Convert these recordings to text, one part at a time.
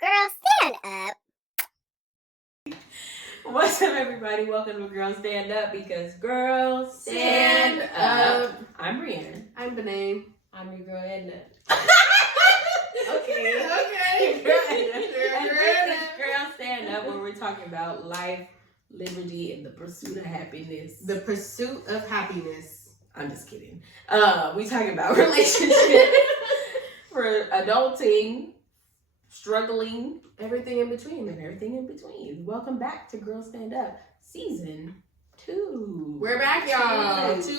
Girl, stand up. What's up, everybody? Welcome to Girls Stand Up, because girls stand up. I'm Brianna. I'm Benae. I'm your girl Edna. Okay. Girl Edna. And this is Girls Stand Up, where we're talking about life, liberty, and the pursuit of happiness. The pursuit of happiness. I'm just kidding. We talking about relationships for adulting, struggling, Everything in between. and everything in between. Welcome back to Girls Stand Up, season 2. We're back, y'all. Yay. Two.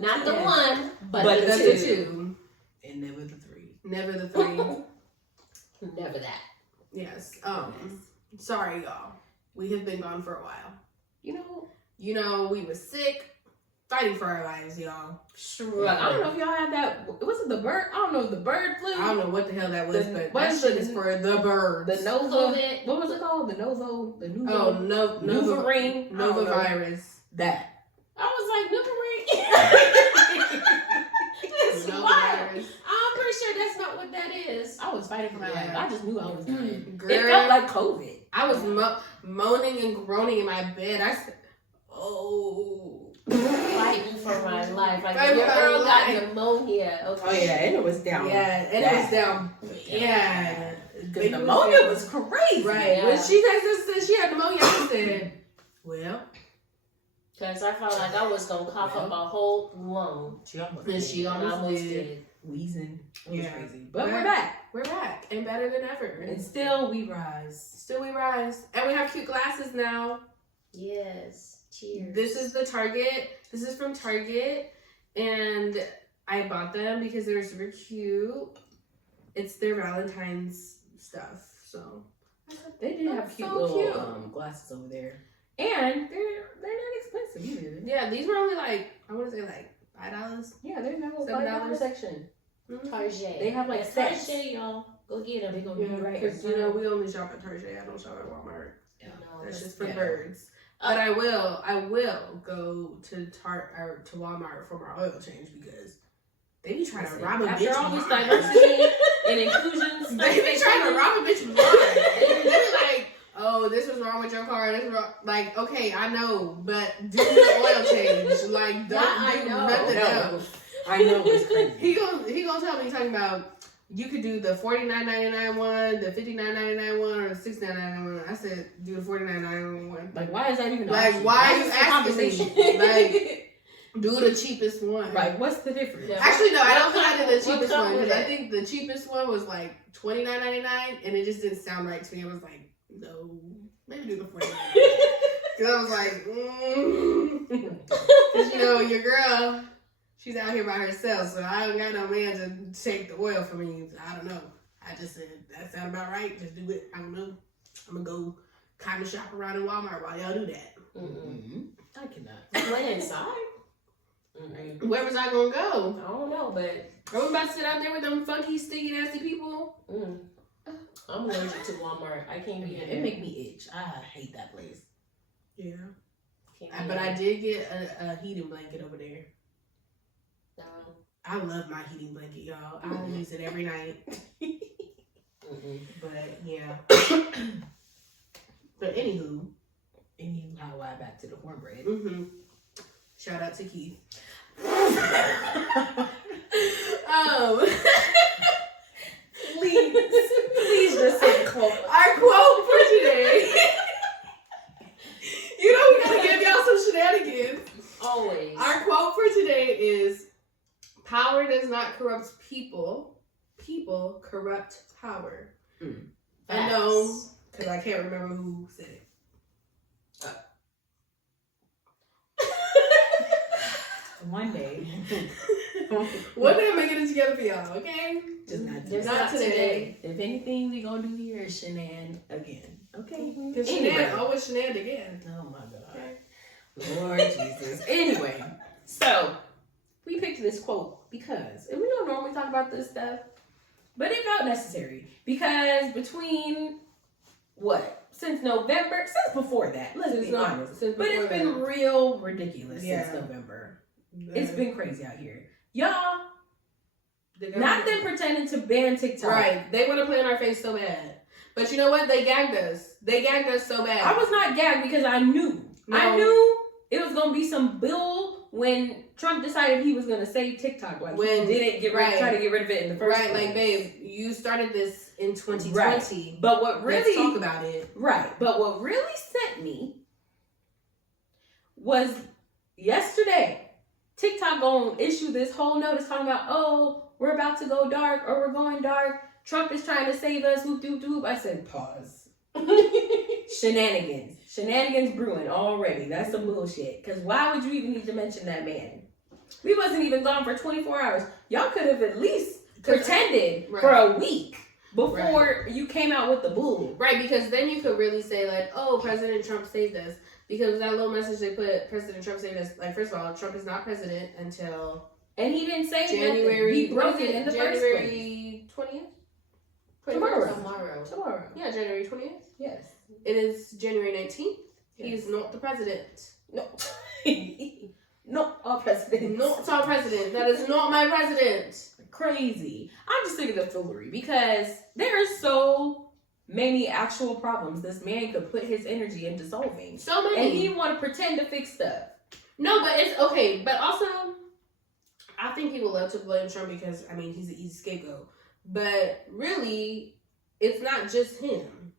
Not the Yes. one, but But the the two. two. And never the 3. Never the 3. Never that. Yes. Sorry, y'all. We have been gone for a while. You know, We were sick, fighting for our lives, y'all. I don't know if y'all had that. Was it the bird? I don't know, the bird flu. I don't know what the hell that was, but that what's shit the- is for the birds. The novo. What was it called? The novo. The new. Oh, Novarine. Nova virus. That. I was like, That's Nova wild. virus. I'm pretty sure that's not what that is. I was fighting for my life. I just knew I was dying. Girl. It felt like COVID. I was moaning and groaning in my bed. I said, "Oh, Fighting for my life. Like, Fighting your for my girl got life. pneumonia. Okay. Oh yeah, and it was down. yeah," and it was down. Yeah, Because It was pneumonia down. was crazy. right. Yeah. When she said she had pneumonia, I said, "Well," Because I felt like I was going to cough up a whole lung. She almost and did. she And I almost almost did. did. Wheezing. It was Yeah. crazy. But Yeah. we're back. We're back and better than ever. And still we rise. Still we rise, and we have cute glasses now. Yes. Cheers. This is the Target. This is from Target, and I bought them because they were super cute. It's their Valentine's stuff, so They did have That's cute so little cute. glasses over there. And they're not expensive either. yeah, these were only like I want to say like $5. Yeah, they're in that little $7 $5 section. Target. They have, like, At sets. Target, y'all. Go get them. They gonna Yeah, be right. because you know we only shop at Target. I don't shop at Walmart. That's just for Yeah. birds. But I will go to to Walmart for my oil change because they be trying to rob a bitch. After all this blind. diversity and inclusion stuff, They be trying to rob a bitch blind. They be like, "Oh, this was wrong with your car. This was wrong." Like, okay, I know, but do the oil change. Like, don't I do know. nothing No. else. I know it's crazy. He gonna tell me talking about you could do the $49.99 one, the $59.99 one, or the $69.99 one. I said do the $49.99 one. Like, why is that even an Like, option? why are is you this a asking me? conversation? Like, do the cheapest one. Like, what's the difference? Yeah. Actually, no, I What don't think I did the what cheapest come one with because I it? think the cheapest one was like $29.99, and it just didn't sound right to me. I was like, no, maybe do the $49.99 because I was like, because you know your girl, she's out here by herself, so I don't got no man to take the oil for me. I don't know. I just said that sound about right. Just do it. I don't know. I'm gonna go kind of shop around in Walmart while y'all do that. Mm-mm. I cannot. Play inside? Mm-mm. Where was I gonna go? I don't know, but Are we about to sit out there with them funky, sticky, nasty people? I'm allergic to Walmart. I can't be in It there. make me itch. I hate that place. Yeah. Can't But be I in did get a heating blanket over there. there. I love my heating blanket, y'all. I use it every night. Mm-mm. But yeah. But anywho. How back to the cornbread. Shout out to Keith. Please just say the quote. Our quote for today. You know we gotta give y'all some shenanigans. Always. Our quote for today is power does not corrupt people. People corrupt power. I know, because I can't remember who said it. One day. One day I'm gonna get it together for y'all, okay? Just not Just today. Not today. If anything, we gonna do here is shenan again. Okay? Because Anyway. Shenanigans always shenanigans again. Oh my God. Lord Jesus. Anyway, so we picked this quote because, and we don't normally talk about this stuff, but it felt necessary because between since November, since before that, let's be honest, but it's been real ridiculous since November. It's been crazy out here. Y'all, Not them pretending to ban TikTok. Right. They want to play in our face so bad. But you know what? They gagged us. They gagged us so bad. I was not gagged because I knew. No. I knew it was going to be some bill when Trump decided he was going to save TikTok. Like, when he didn't try to get rid of it in the first place. Right, like, babe, you started this in 2020. Right. But what really... Let's talk about it. Right. But what really sent me was yesterday, TikTok going to issue this whole notice talking about, oh, we're about to go dark or we're going dark. Trump is trying to save us. Whoop, doop, doop. I said, pause. Shenanigans. Shenanigans brewing already. That's some bullshit. Because why would you even need to mention that man? We wasn't even gone for 24 hours. Y'all could have at least pretended for a week before you came out with the bull. Right, because then you could really say, like, oh, President Trump saved us. Because that little message they put, President Trump saved us. Like, first of all, Trump is not president until... And he didn't say January... He broke it in the first place. January 20th? Tomorrow. Yeah, January 20th. Yes. It is January 19th. He is not the president. No. Not our president. Not our president. That is not my president. Crazy. I'm just thinking of foolery because there are so many actual problems this man could put his energy into solving. So many. And he want to pretend to fix stuff. No, but it's okay. But also, I think people love to blame Trump because, I mean, he's an easy scapegoat. But really, it's not just him.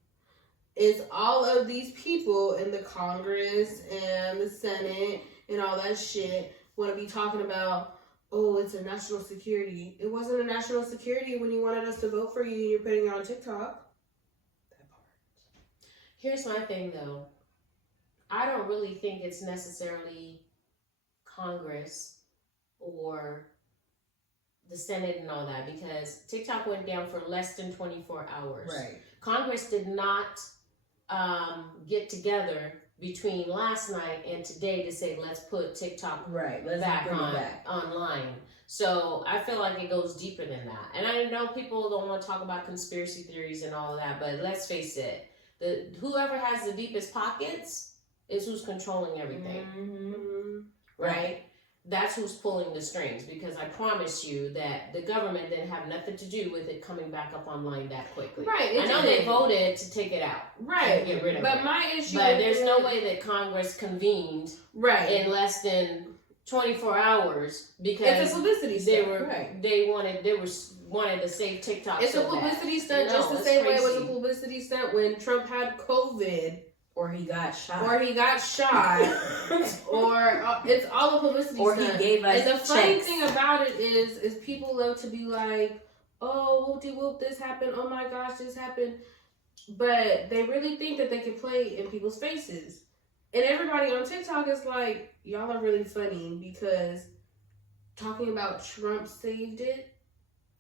It's all of these people in the Congress and the Senate and all that shit want to be talking about, oh, it's a national security. It wasn't a national security when you wanted us to vote for you and you're putting it on TikTok. That part. Here's my thing, though. I don't really think it's necessarily Congress or the Senate and all that, because TikTok went down for less than 24 hours. Right. Congress did not get together between last night and today to say, let's put TikTok back online. So I feel like it goes deeper than that. And I know people don't want to talk about conspiracy theories and all of that, but let's face it, whoever has the deepest pockets is who's controlling everything. Mm-hmm. Right? That's who's pulling the strings, because I promise you that the government didn't have nothing to do with it coming back up online that quickly. Right. I know they voted to take it out. Right. To get rid of it. But my issue But there's no way that Congress convened in less than 24 hours because it's a publicity stunt. They wanted to save TikTok. It's a publicity stunt, just the same way it was a publicity stunt when Trump had COVID. Or he got shot. Or it's all a publicity stunt. Or he gave us And the funny checks. thing about it is people love to be like, oh, whoop-de-whoop, this happened. Oh my gosh, this happened. But they really think that they can play in people's faces. And everybody on TikTok is like, y'all are really funny because talking about Trump saved it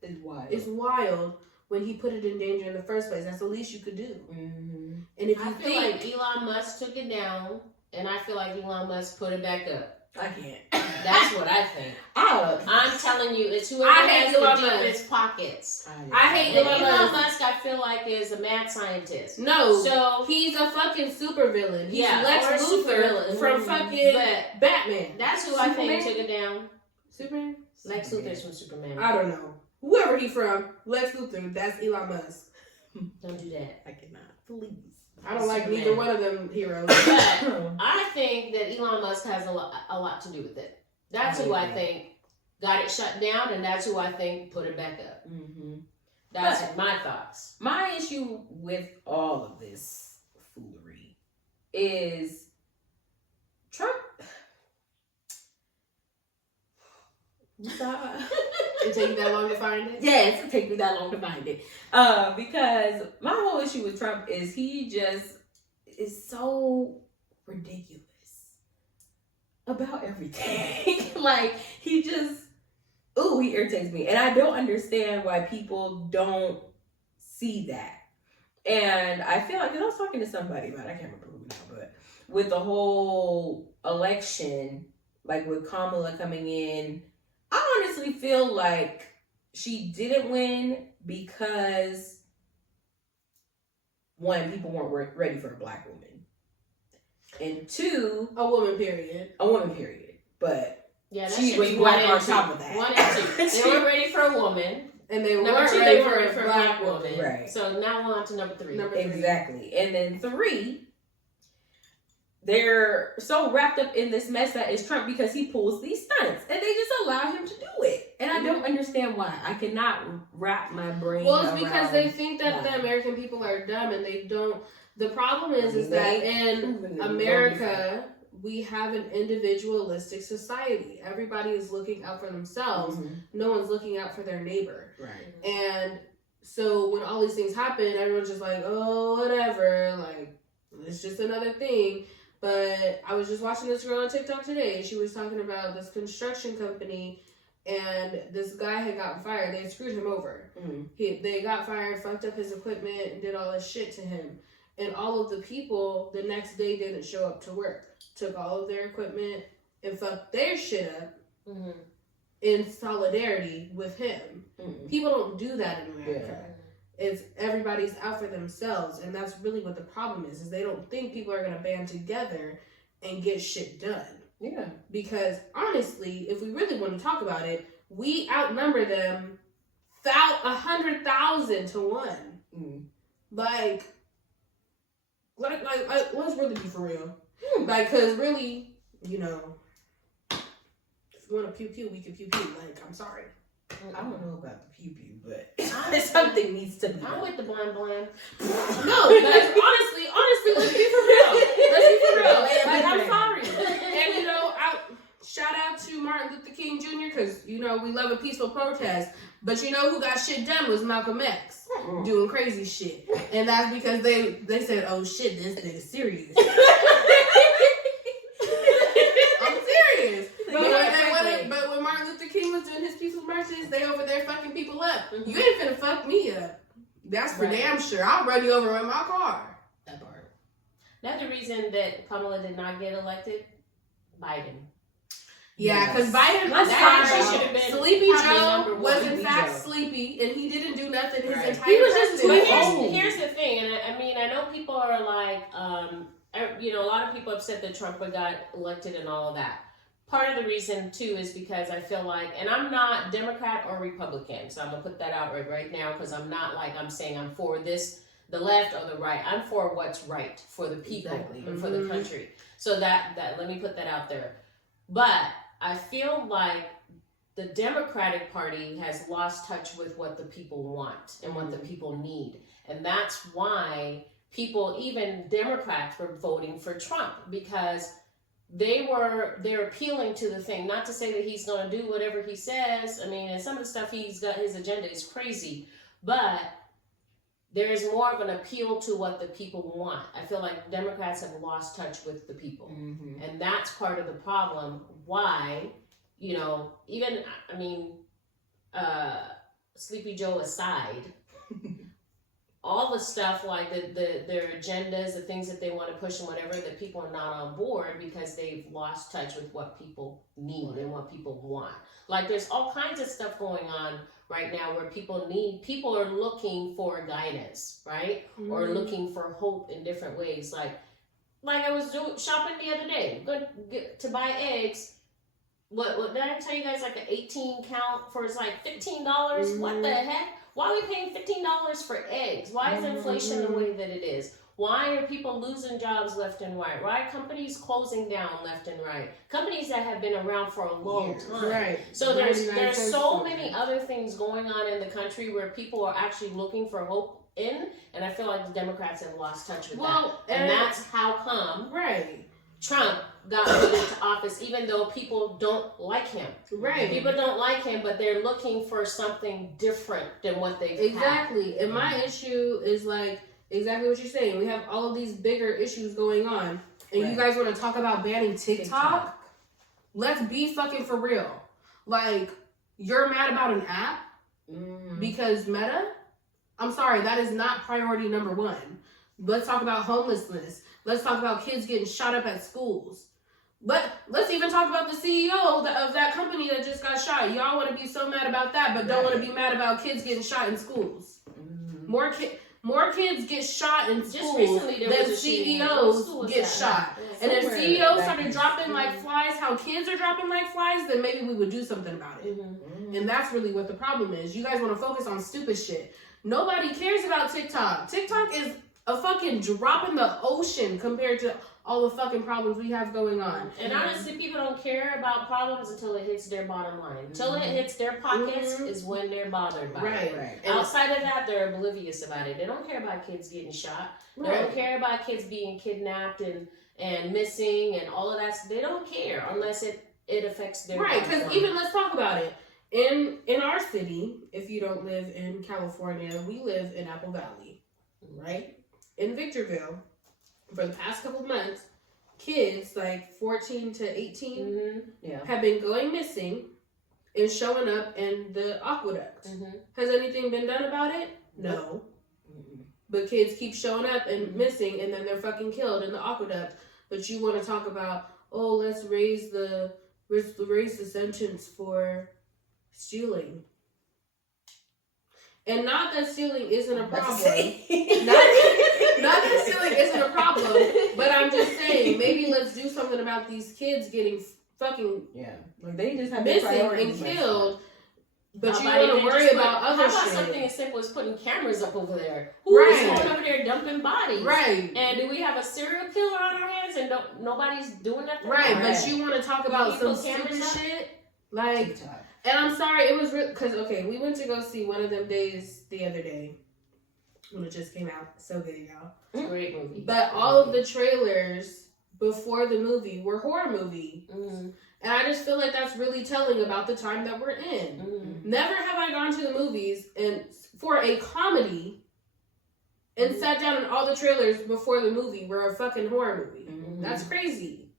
is wild. It's wild. When he put it in danger in the first place. That's the least you could do. Mm-hmm. And if I feel like Elon Musk took it down, and I feel like Elon Musk put it back up. I can't. That's what I think. I'm telling you, it's whoever has the deepest pockets. I hate Elon Musk. Elon Musk, I feel like, is a mad scientist. No. So he's a fucking supervillain. He's Lex Luthor Luthor from fucking Batman. That's who I think took it down. Superman? Lex Luthor's from Superman. I don't know. Whoever he's from, Lex Luthor, that's Elon Musk. Don't do that. I cannot. Please. I don't like neither one of them heroes. But I think that Elon Musk has a lot to do with it. That's who I think got it shut down, and that's who I think put it back up. Mm-hmm. That's my thoughts. My issue with all of this foolery is Trump. It take you that long to find it? Yes, it take me that long to find it. Because my whole issue with Trump is he just is so ridiculous about everything. Like, he irritates me. And I don't understand why people don't see that. And I feel like, I was talking to somebody about it, I can't remember who now, but with the whole election, like with Kamala coming in, I honestly feel like she didn't win because, one, people weren't ready for a black woman. And two, a woman, period. But Yeah, that cheese should be black one on and top two. of that. 1 and 2. They were ready for a woman. And they Number weren't 2, ready they were ready for a black woman. Right. So now we're on to number 3. Exactly. And then 3, they're so wrapped up in this mess that is Trump because he pulls these stunts and they just allow him to do it. And I don't understand why. I cannot wrap my brain Well, it's around because they think that why. the American people are dumb and they don't. The problem is that in America, we have an individualistic society. Everybody is looking out for themselves. Mm-hmm. No one's looking out for their neighbor. Right. And so when all these things happen, everyone's just like, oh, whatever. Like, it's just another thing. But I was just watching this girl on TikTok today. She was talking about this construction company, and this guy had gotten fired. They had screwed him over. Mm-hmm. They got fired, fucked up his equipment, and did all this shit to him. And all of the people the next day didn't show up to work. Took all of their equipment and fucked their shit up in solidarity with him. Mm-hmm. People don't do that in America. Yeah. It's everybody's out for themselves, and that's really what the problem is they don't think people are going to band together and get shit done. Yeah. Because honestly, if we really want to talk about it, we outnumber them 100,000 to 1. Mm. Like, let's really be for real. Like, cause really, you know, if you want to pew pew, we can pew pew. Like, I'm sorry. I don't know about the pew pew, but something needs to be. I'm with the blind. No, that's honestly, let's be for real. Like, I'm sorry. And you know, shout out to Martin Luther King Jr. because you know we love a peaceful protest. But you know who got shit done was Malcolm X doing crazy shit, and that's because they said, "Oh shit, this nigga's serious." I'm serious. But when Martin Luther King was doing his peaceful marches, they over there fucking people up. You ain't finna fuck me up. That's for damn sure. I'll run you over in my car. That part. Another reason that Kamala did not get elected, Biden. Yeah, because Biden, Sleepy Joe was in fact sleepy, and he didn't do nothing his entire He was just too old. Here's the thing, and I know people are like, you know, a lot of people upset that Trump got elected and all of that. Part of the reason, too, is because I feel like, and I'm not Democrat or Republican, so I'm going to put that out right now, because I'm not like I'm saying I'm for this, the left or the right. I'm for what's right for the people and for the country. So that let me put that out there. But I feel like the Democratic Party has lost touch with what the people want and what the people need. And that's why people, even Democrats, were voting for Trump, because they're appealing to the thing. Not to say that he's going to do whatever he says. I mean, and some of the stuff he's got, his agenda is crazy, but there is more of an appeal to what the people want. I feel like Democrats have lost touch with the people. Mm-hmm. And that's part of the problem. Why, you know, even, I mean, Sleepy Joe aside, all the stuff like their agendas, the things that they want to push and whatever, that people are not on board because they've lost touch with what people need and what people want. Like there's all kinds of stuff going on right now where people are looking for guidance, right? Mm-hmm. Or looking for hope in different ways. Like I was shopping the other day, to buy eggs. What did I tell you guys? Like an 18 count for it's like $15. Mm-hmm. What the heck? Why are we paying $15 for eggs? Why is inflation the way that it is? Why are people losing jobs left and right? Why are companies closing down left and right? Companies that have been around for a long time. Right. So there's so many other things going on in the country where people are actually looking for hope in, and I feel like the Democrats have lost touch with that. And that's how come Trump got put into office, even though people don't like him. Right. People don't like him, but they're looking for something different than what they've had. Exactly. And my issue is like exactly what you're saying. We have all of these bigger issues going on, and you guys want to talk about banning TikTok? Let's be fucking for real. Like, you're mad about an app because Meta? I'm sorry, that is not priority number one. Let's talk about homelessness. Let's talk about kids getting shot up at schools. Let's even talk about the CEO of that company that just got shot. Y'all want to be so mad about that, but don't want to be mad about kids getting shot in schools. Mm-hmm. more kids get shot in schools Just recently there than was a shooting. CEOs get shot. And if CEOs started dropping Mhm. like flies, how kids are dropping like flies, then maybe we would do something about it. Mhm. And that's really what the problem is. You guys want to focus on stupid shit. Nobody cares about TikTok. TikTok is a fucking drop in the ocean compared to all the fucking problems we have going on. And honestly, people don't care about problems until it hits their bottom line. Until it hits their pockets is when they're bothered by it. Right. Outside of that, they're oblivious about it. They don't care about kids getting shot. They don't care about kids being kidnapped and missing and all of that. They don't care unless it affects their Right, bottom because line. even let's talk about it. In our city, if you don't live in California, we live in Apple Valley, right? In Victorville, for the past couple months, kids like 14 to 18 have been going missing and showing up in the aqueduct. Has anything been done about it? No. But kids keep showing up and missing, and then they're fucking killed in the aqueduct. But you want to talk about, oh, let's raise the sentence for stealing. And not that stealing isn't a problem. Not that stealing isn't a problem, but I'm just saying, maybe let's do something about these kids getting fucking like they just have missing and killed. But you want to worry about other shit. How about something as simple as putting cameras up over there? Who's going over there dumping bodies? Right. And do we have a serial killer on our hands and nobody's doing nothing? Right, but you want to talk about some stupid shit? Like, TikTok. And I'm sorry, it was because, we went to go see One of Them Days the other day when it just came out. So good, y'all. It's a great movie. But all of the trailers before the movie were horror movie. And I just feel like that's really telling about the time that we're in. Never have I gone to the movies and for a comedy and sat down and all the trailers before the movie were a fucking horror movie. That's crazy.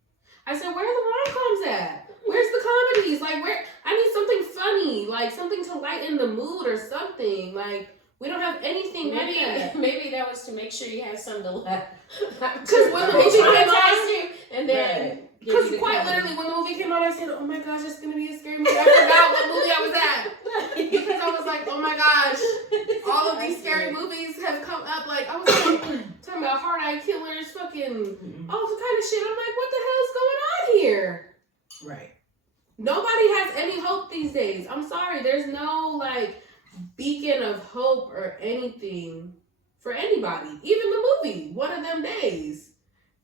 I said, where are the rom-coms at? Where's the comedies? Like, where? I need something funny, like something to lighten the mood or something. Like, we don't have anything like that. Maybe that was to make sure you had something to laugh. Because when the movie came on, and then because quite literally when the movie came on, I said, "Oh my gosh, it's gonna be a scary movie." I forgot what movie I was at because I was like, "Oh my gosh, all of these scary movies have come up." Like I was like, talking about Hard Eye Killers, fucking all the kind of shit. I'm like, what the hell is going on here? Right. Nobody has any hope these days. I'm sorry. There's no like beacon of hope or anything for anybody. Even the movie, One of Them Days.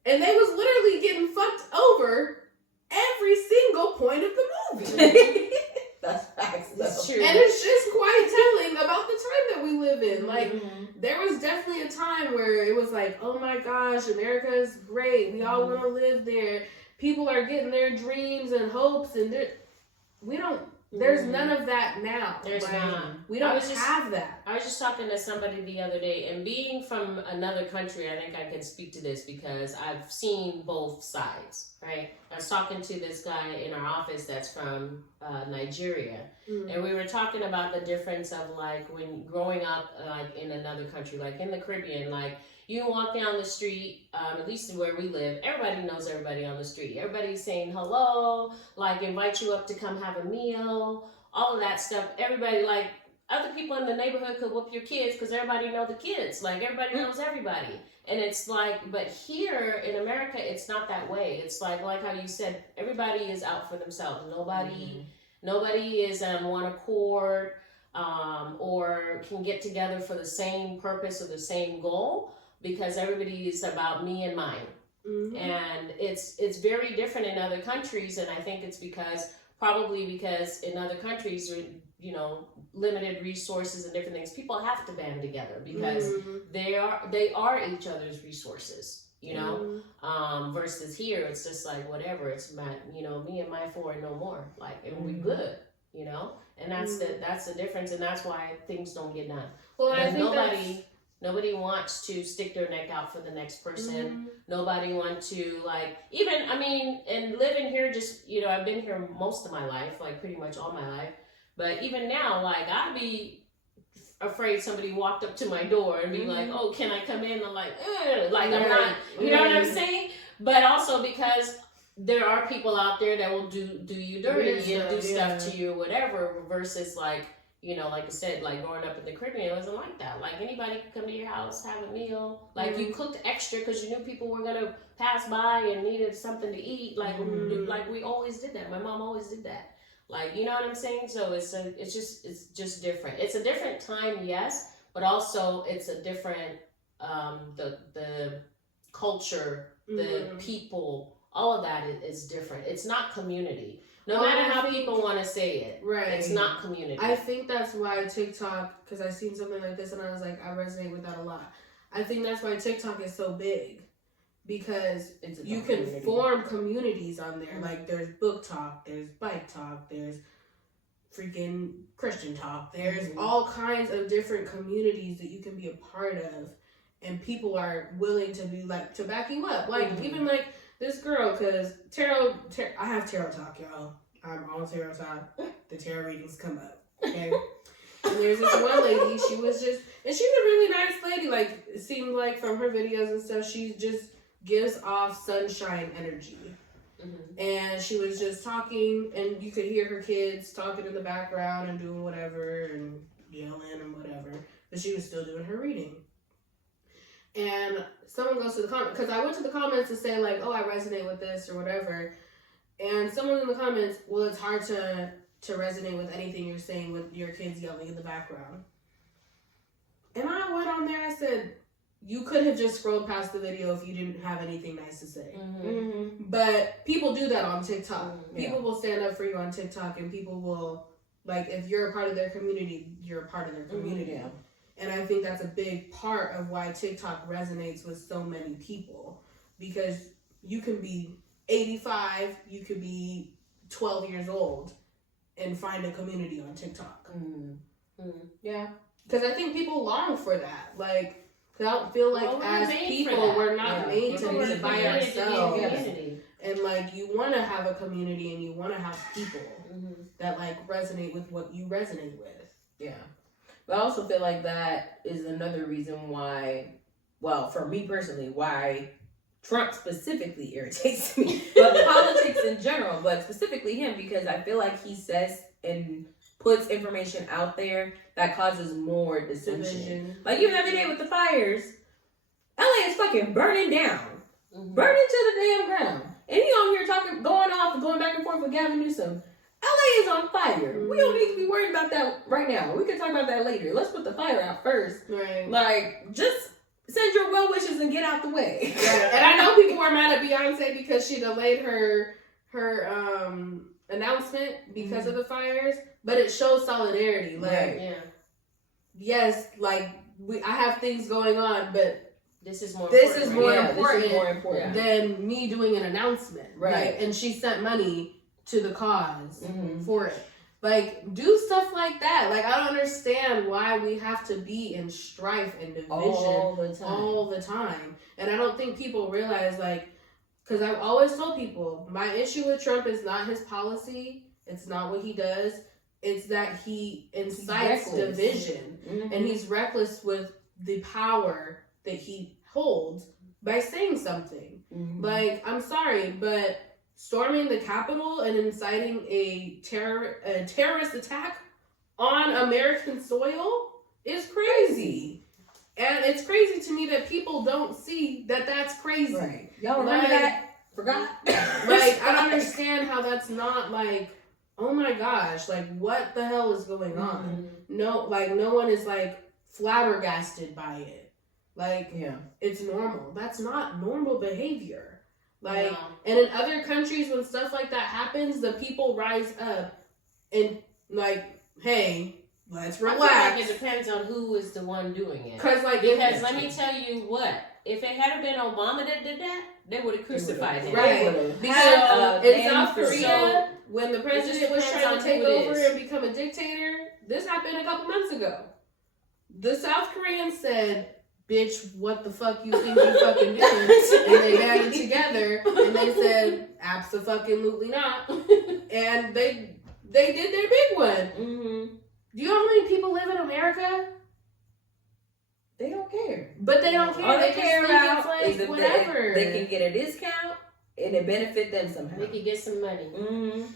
And they was literally getting fucked over every single point of the movie. That's facts. That's true. And it's just quite telling about the time that we live in. Like, there was definitely a time where it was like, oh my gosh, America is great. We all want to live there. People are getting their dreams and hopes, and there's none of that now. There's like, none. We don't have that. I was just talking to somebody the other day, and being from another country, I think I can speak to this because I've seen both sides, right? I was talking to this guy in our office that's from Nigeria, and we were talking about the difference of like when growing up like in another country, like in the Caribbean, like you walk down the street, at least where we live, everybody knows everybody on the street. Everybody's saying hello, like invite you up to come have a meal, all of that stuff. Everybody, like other people in the neighborhood could whoop your kids because everybody know the kids. Like everybody knows everybody. And it's like, but here in America, it's not that way. It's like how you said, everybody is out for themselves. Nobody is on one accord or can get together for the same purpose or the same goal. Because everybody is about me and mine. And it's very different in other countries, and I think it's probably because in other countries, you know, limited resources and different things, people have to band together because they are each other's resources, you know. Versus here, it's just like whatever, it's me and my four and no more, like, and we good, you know. And that's the difference, and that's why things don't get done. Well, I think nobody wants to stick their neck out for the next person. Nobody wants to, and living here, just, you know, I've been here most of my life, like pretty much all my life. But even now, like, I'd be afraid somebody walked up to my door and be like, oh, can I come in? I'm like, I'm not, you know what I'm saying? But also because there are people out there that will do you dirty and do stuff to you, whatever, versus like, you know, like I said, like growing up in the Caribbean, it wasn't like that. Like anybody could come to your house, have a meal. Like you cooked extra because you knew people were gonna pass by and needed something to eat. Like we always did that. My mom always did that. Like, you know what I'm saying? So it's just different. It's a different time, yes, but also it's a different the culture, the people, all of that is different. It's not community. No matter how people want to say it, right? It's not community. I think that's why TikTok, because I seen something like this and I was like, I resonate with that a lot. I think that's why TikTok is so big, because you can form communities on there. Like there's book talk, there's bike talk, there's freaking Christian talk. There's all kinds of different communities that you can be a part of, and people are willing to be like to back you up. Like even like this girl, because I have tarot talk, y'all. I'm on tarot talk. The tarot readings come up. Okay. And there's this one lady, she was just, and she's a really nice lady. Like, it seemed like from her videos and stuff, she just gives off sunshine energy. And she was just talking, and you could hear her kids talking in the background and doing whatever and yelling and whatever. But she was still doing her reading. And someone goes to the comments, because I went to the comments to say like, oh, I resonate with this or whatever. And someone in the comments, well, it's hard to resonate with anything you're saying with your kids yelling in the background. And I went on there, I said, you could have just scrolled past the video if you didn't have anything nice to say. But people do that on TikTok. People will stand up for you on TikTok, and people will, like, if you're a part of their community, you're a part of their community. And I think that's a big part of why TikTok resonates with so many people, because you can be 85, you could be 12 years old and find a community on TikTok. Yeah. Because I think people long for that. Like, I don't feel like as people, we're not made to be by ourselves. And like, you want to have a community and you want to have people that like resonate with what you resonate with. Yeah. But I also feel like that is another reason why, well, for me personally, why Trump specifically irritates me. But politics in general, but specifically him, because I feel like he says and puts information out there that causes more dissension. Like even every day with the fires, LA is fucking burning down. Burning to the damn ground. And he on here talking, going back and forth with Gavin Newsom. LA is on fire. We don't need to be worried about that right now. We can talk about that later. Let's put the fire out first. Right. Like, just send your well wishes and get out the way. Yeah. And I know people were mad at Beyonce because she delayed her announcement because of the fires, but it shows solidarity. Like, yes, like I have things going on, but this is more important than me doing an announcement. Right. Like, and she sent money to the cause for it. Like, do stuff like that. Like, I don't understand why we have to be in strife and division all the time. And I don't think people realize, like, because I've always told people, my issue with Trump is not his policy. It's not what he does. It's that he incites division. And he's reckless with the power that he holds by saying something. Like, I'm sorry, but storming the Capitol and inciting a terrorist attack on American soil is crazy. And it's crazy to me that people don't see that that's crazy. Right. Y'all remember that? Forgot? Like, I don't understand how that's not like, oh my gosh, like what the hell is going on? No, like no one is like flabbergasted by it. Like, it's normal. That's not normal behavior. Like, and in other countries, when stuff like that happens, the people rise up and like, hey, let's relax. I feel like it depends on who is the one doing it. Because let me tell you what, if it had been Obama that did that, they would have crucified him. Right. Because in South Korea, when the president was trying to take over and become a dictator, this happened a couple months ago. The South Koreans said, bitch, what the fuck you think you fucking doing? And they gathered together and they said, abso-fucking-lutely not. And they did their big one. Do you know how many people live in America? They don't care. But they don't care. All they care about is like, whatever. They can get a discount and it benefit them somehow. They can get some money.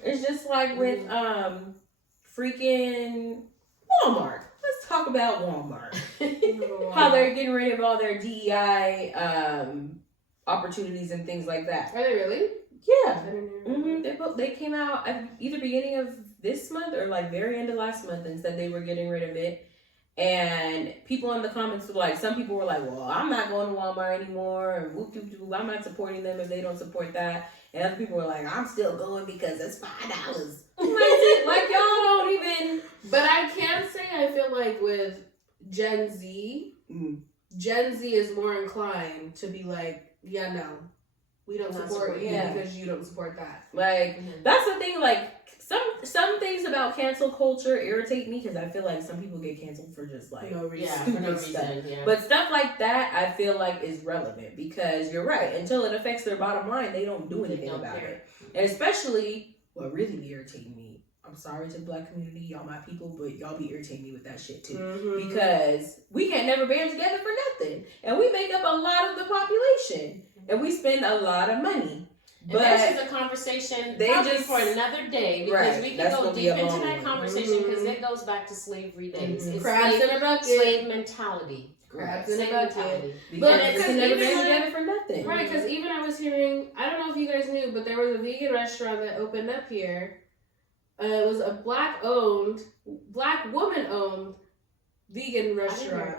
It's just like with freaking Walmart. Let's talk about Walmart. How they're getting rid of all their DEI opportunities and things like that. Are they really? Yeah. They came out at either beginning of this month or like very end of last month and said they were getting rid of it. And people in the comments were like, some people were like, well, I'm not going to Walmart anymore, and whoop doo doo, I'm not supporting them if they don't support that. And other people were like, I'm still going because it's $5. Like y'all don't even. But I can say I feel like with Gen Z, Gen Z is more inclined to be like, yeah, no, we don't support you because you don't support that. Like that's the thing. Like some things about cancel culture irritate me because I feel like some people get canceled for just like stupid stuff. But stuff like that, I feel like is relevant because you're right. Until it affects their bottom line, they don't do anything about it. And especially what really be irritating me. I'm sorry to the Black community, y'all my people, but y'all be irritating me with that shit too. Because we can't never band together for nothing. And we make up a lot of the population. And we spend a lot of money. But that's just a conversation for another day because we can go deep into that conversation because it goes back to slavery days. It's crabs in a bucket. Slave mentality. Crabs in a bucket. But it's never been together for nothing. Right, because even I was hearing, I don't know if you guys knew, but there was a vegan restaurant that opened up here. It was a black woman-owned vegan restaurant.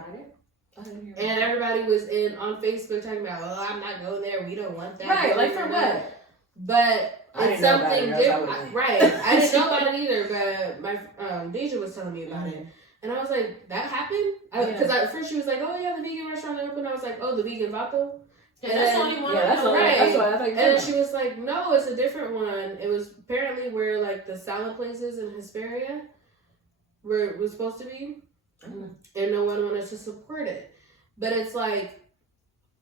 And everybody was on Facebook talking about, oh, I'm not going there. We don't want that. Right, like for what? But it's something different. Right. I didn't know about it either, but my Deja was telling me about it. And I was like, that happened? Because at first she was like, oh, yeah, the vegan restaurant that opened. I was like, oh, the vegan vato? Yeah, that's the only one. Yeah, that's what I think. And then she was like, no, it's a different one. It was apparently where like the salad places in Hesperia where it was supposed to be. And no one wanted to support it. But it's like,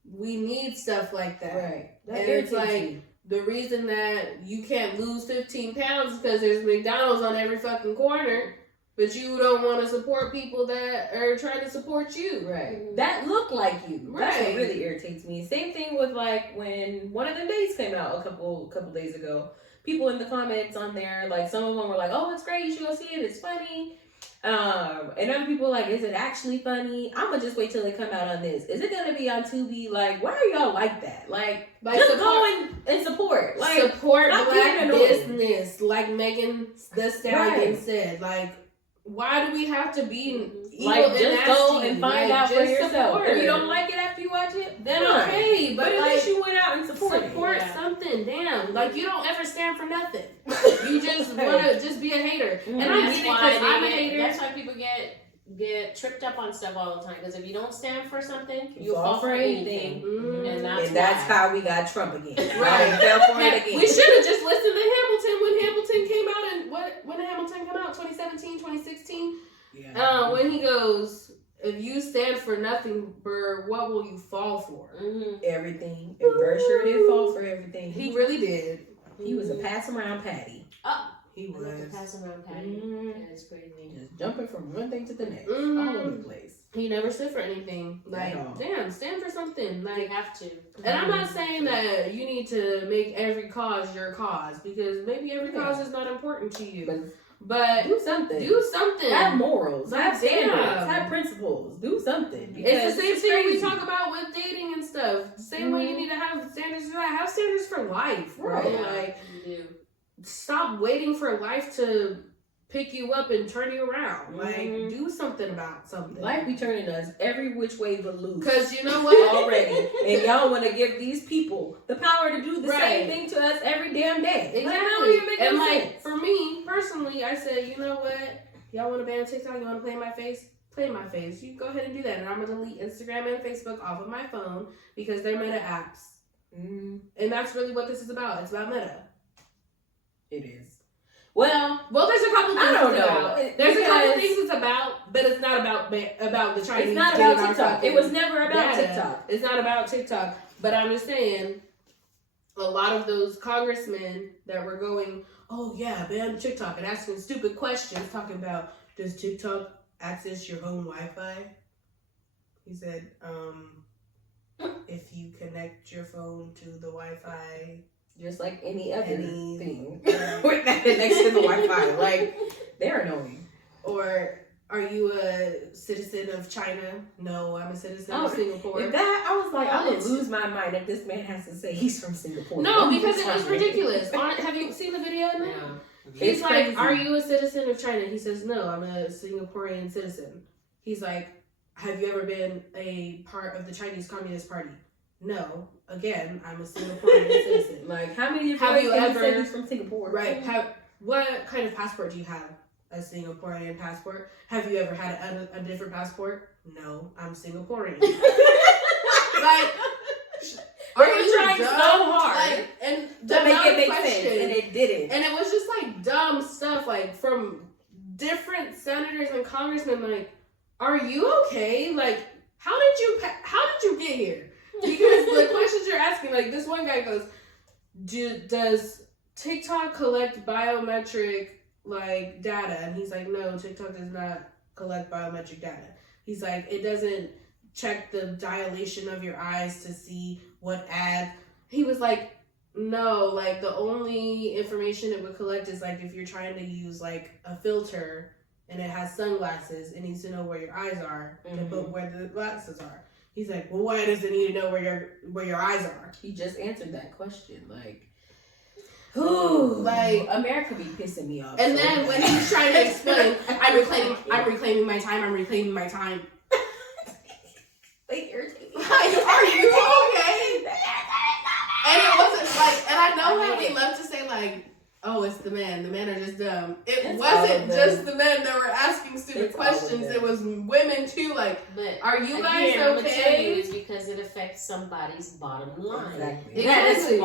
we need stuff like that. Right. And it's like, the reason that you can't lose 15 pounds is because there's McDonald's on every fucking corner. But you don't want to support people that are trying to support you. Right. That look like you. Right. That's what really irritates me. Same thing with like when one of them days came out a couple days ago. People in the comments on there, like some of them were like, oh, it's great. You should go see it. It's funny. And other people were like, is it actually funny? I'm going to just wait till they come out on this. Is it going to be on Tubi? Like, why are y'all like that? Like just go and support. Like, support black business. Like Megan Thee Stallion said. Like, why do we have to be like just go and find out for yourself? If you don't like it after you watch it, then okay. But at least you went out and support something. Damn, like you don't ever stand for nothing. You just want to just be a hater, and I get it because I'm a hater. That's why people get tripped up on stuff all the time. Because if you don't stand for something, you fall for anything, and that's how we got Trump again. Right, fell for it again. We should have just listened to Hamilton when Hamilton came out, and when did Hamilton come out? 2017, 2016. Yeah. When he goes, if you stand for nothing, Burr, what will you fall for? Everything. And Burr sure did fall for everything. He really did. He was a pass around patty. He was. Passing around patty. That's crazy. Just jumping from one thing to the next. All over the place. He never stood for anything. Like, damn, stand for something. Like, you have to. And I'm not saying that you need to make every cause your cause. Because maybe every cause is not important to you. But do something. Do something. Have morals. Have standards. Have principles. Do something. It's the same thing we talk about with dating and stuff. The same way you need to have standards for that. Have standards for life, bro. Right. Like, you do. Stop waiting for life to pick you up and turn you around. Like, do something about something. Life be turning us every which way but loose. Because you know what? Already. And y'all want to give these people the power to do the same thing to us every damn day. Exactly. Like, how do you make and like, sense? For me, personally, I said, you know what? Y'all want to ban TikTok? You want to play in my face? Play in my face. You go ahead and do that. And I'm going to delete Instagram and Facebook off of my phone because they're meta apps. And that's really what this is about. It's about meta. It is. Well, there's a couple things. I don't know. There's a couple things it's about, but it's not about the Chinese. It's not about TikTok. It was never about TikTok. It's not about TikTok. But I'm just saying, a lot of those congressmen that were going, oh yeah, ban TikTok, and asking stupid questions, talking about, does TikTok access your home Wi-Fi? He said, if you connect your phone to the Wi-Fi. Just like any other thing with that next to the Wi-Fi. Like, they're annoying. Or are you a citizen of China? No, I'm a citizen of Singapore. That I was like, I would lose my mind if this man has to say he's from Singapore. No, because it was ridiculous. Have you seen the video? Yeah. He's like, are you a citizen of China? He says, no, I'm a Singaporean citizen. He's like, have you ever been a part of the Chinese Communist Party? No. Again, I'm a Singaporean citizen. Like, how many have you ever from Singapore? Right. What kind of passport do you have? A Singaporean passport. Have you ever had a different passport? No, I'm Singaporean. Like, are you trying so hard like, and to make it make sense, and it didn't. And it was just like dumb stuff, like from different senators and congressmen. Like, are you okay? Like, how did you get here? Because the questions you're asking, like this one guy goes, does TikTok collect biometric like data? And he's like, no, TikTok does not collect biometric data. He's like, it doesn't check the dilation of your eyes to see what ad. He was like, no, like the only information it would collect is like if you're trying to use like a filter and it has sunglasses, it needs to know where your eyes are and put where the glasses are. He's like, well, why does it need to know where your eyes are? He just answered that question, like. Ooh, like America be pissing me off. And so then when he's trying to explain, I'm reclaiming my time. They irritate me. Are you okay? And it wasn't like, and I know how we love to say like, oh, it's the men. The men are just dumb. It wasn't just the men that were asking stupid questions. It was women too. Like, but are you guys okay? I'm gonna tell you, it's because it affects somebody's bottom line. Exactly.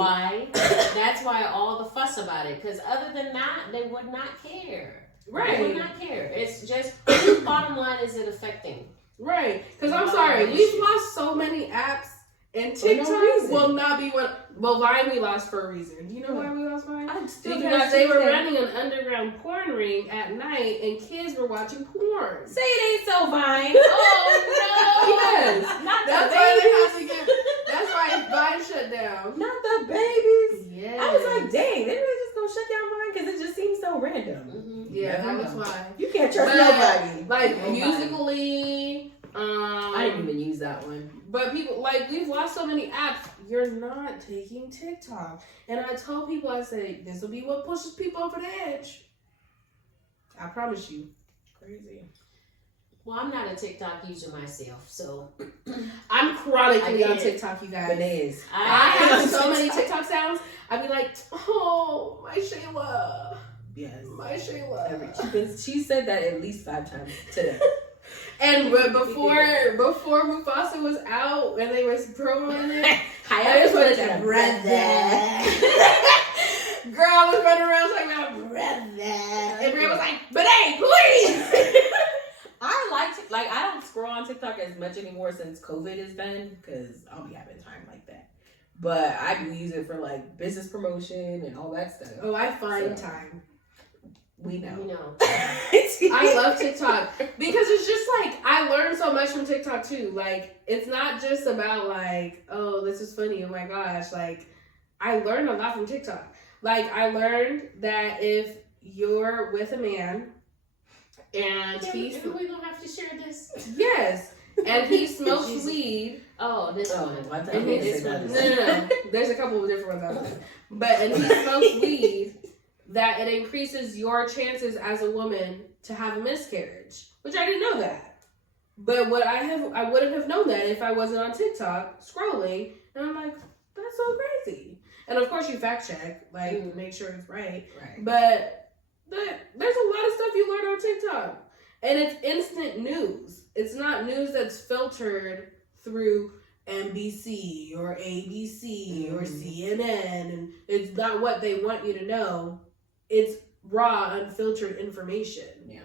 That's why all the fuss about it. Because other than that, they would not care. Right. They would not care. It's just whose bottom line is it affecting? Right. Because I'm sorry, we've lost so many apps. And TikTok will not be what. Well, Vine we lost for a reason. Do you know why we lost Vine? Because they were running an underground porn ring at night, and kids were watching porn. Say it ain't so Vine. Oh no! Yes, not that's the why babies. they had to get. That's why Vine shut down. Not the babies. Yes. I was like, dang, they really just gonna shut down Vine because it just seems so random. Yeah, that was why. You can't trust nobody. Like Musically. I didn't even use that one. But people, like, we've lost so many apps. You're not taking TikTok. And I told people, I said, this will be what pushes people over the edge. I promise you. Crazy. Well, I'm not a TikTok user myself, so. I'm chronically on TikTok, you guys. Bananas. I have so many TikTok sounds. I'd be like, oh, my Shayla. Yes. My Shayla. She said that at least 5 times today. And before Mufasa was out and they was promoting it, I just wanted to brother. Girl was running around talking about brother. And Bria was like, but hey, please. I don't scroll on TikTok as much anymore since COVID is done because I'll be having time like that. But I do use it for like business promotion and all that stuff. Oh, I find time. We know. I love TikTok because it's just like I learned so much from TikTok too. Like it's not just about like, oh, this is funny. Oh my gosh. Like I learned a lot from TikTok. Like I learned that if you're with a man and we don't have to share this. Yes. And he smokes weed. Oh, this one. And no. There's a couple of different ones out there. But and he smokes weed. That it increases your chances as a woman to have a miscarriage, which I didn't know that. But I wouldn't have known that if I wasn't on TikTok scrolling, and I'm like, that's so crazy. And of course, you fact check, like make sure it's right. Right. But there's a lot of stuff you learn on TikTok, and it's instant news. It's not news that's filtered through NBC or ABC or CNN, and it's not what they want you to know. It's raw, unfiltered information. Yeah.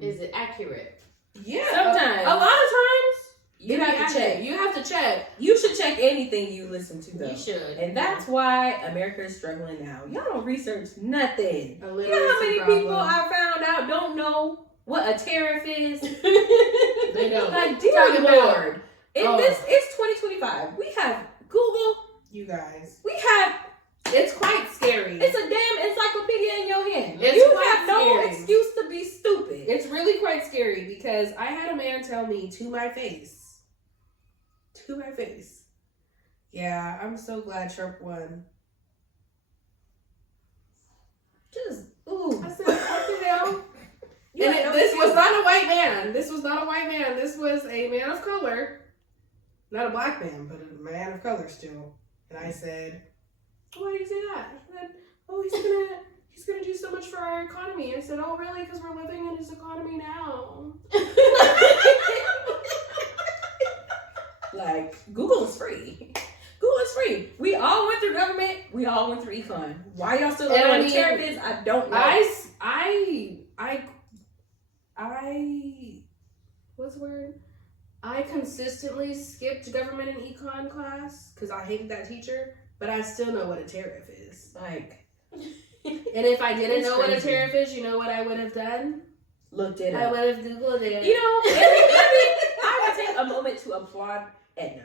Is it accurate? Yeah. Sometimes. A lot of times. You have to check. You have to check. You should check anything you listen to, though. You should. And that's why America is struggling now. Y'all don't research nothing. You know how many people I found out don't know what a tariff is? They don't. Like, dear Lord. It's 2025. We have Google. You guys. We have It's quite scary. It's a damn encyclopedia in your hand. It's You quite have no scary. excuse to be stupid. It's really quite scary because I had a man tell me to my face, yeah, I'm so glad Trump won. Just, ooh. I said, what the hell? You And this was not a white man. This was not a white man. This was a man of color. Not a black man, but a man of color still. And I said, why do you say that? He said, oh, he's gonna do so much for our economy. I said, oh, really? Because we're living in his economy now. Like, Google is free. Google is free. We all went through government. We all went through econ. Why y'all still don't know what a tariff is? I don't know. What's the word? I consistently skipped government and econ class because I hated that teacher, but I still know what a tariff is. Like, and if I didn't know what a crazy. tariff is, you know what I would have done? Looked it I up. would have Googled it. You know, I would take a moment to applaud Edna.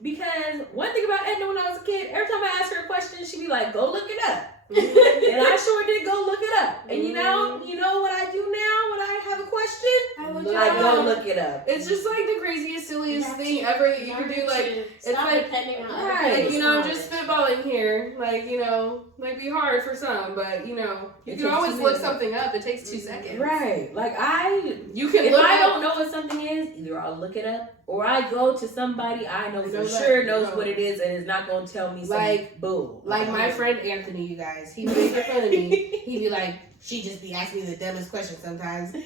Because one thing about Edna when I was a kid, every time I asked her a question, she'd be like, go look it up. And I sure did go look it up. And you know what I do now when I have a question? I go look it up. It's just like the craziest, silliest thing ever that you can do. Like, it's like, depending on right, you know, I'm just spitballing here. Like, you know, might be hard for some, but you know, you can always look something up. It takes 2 seconds. Right. Like you can if look I up, don't know what something is, either I'll look it up or I go to somebody I know for sure knows what it is and is not going to tell me like bull. Like my friend Anthony, you guys, he would make fun of me. He'd be like, she just be asking me the dumbest questions sometimes. But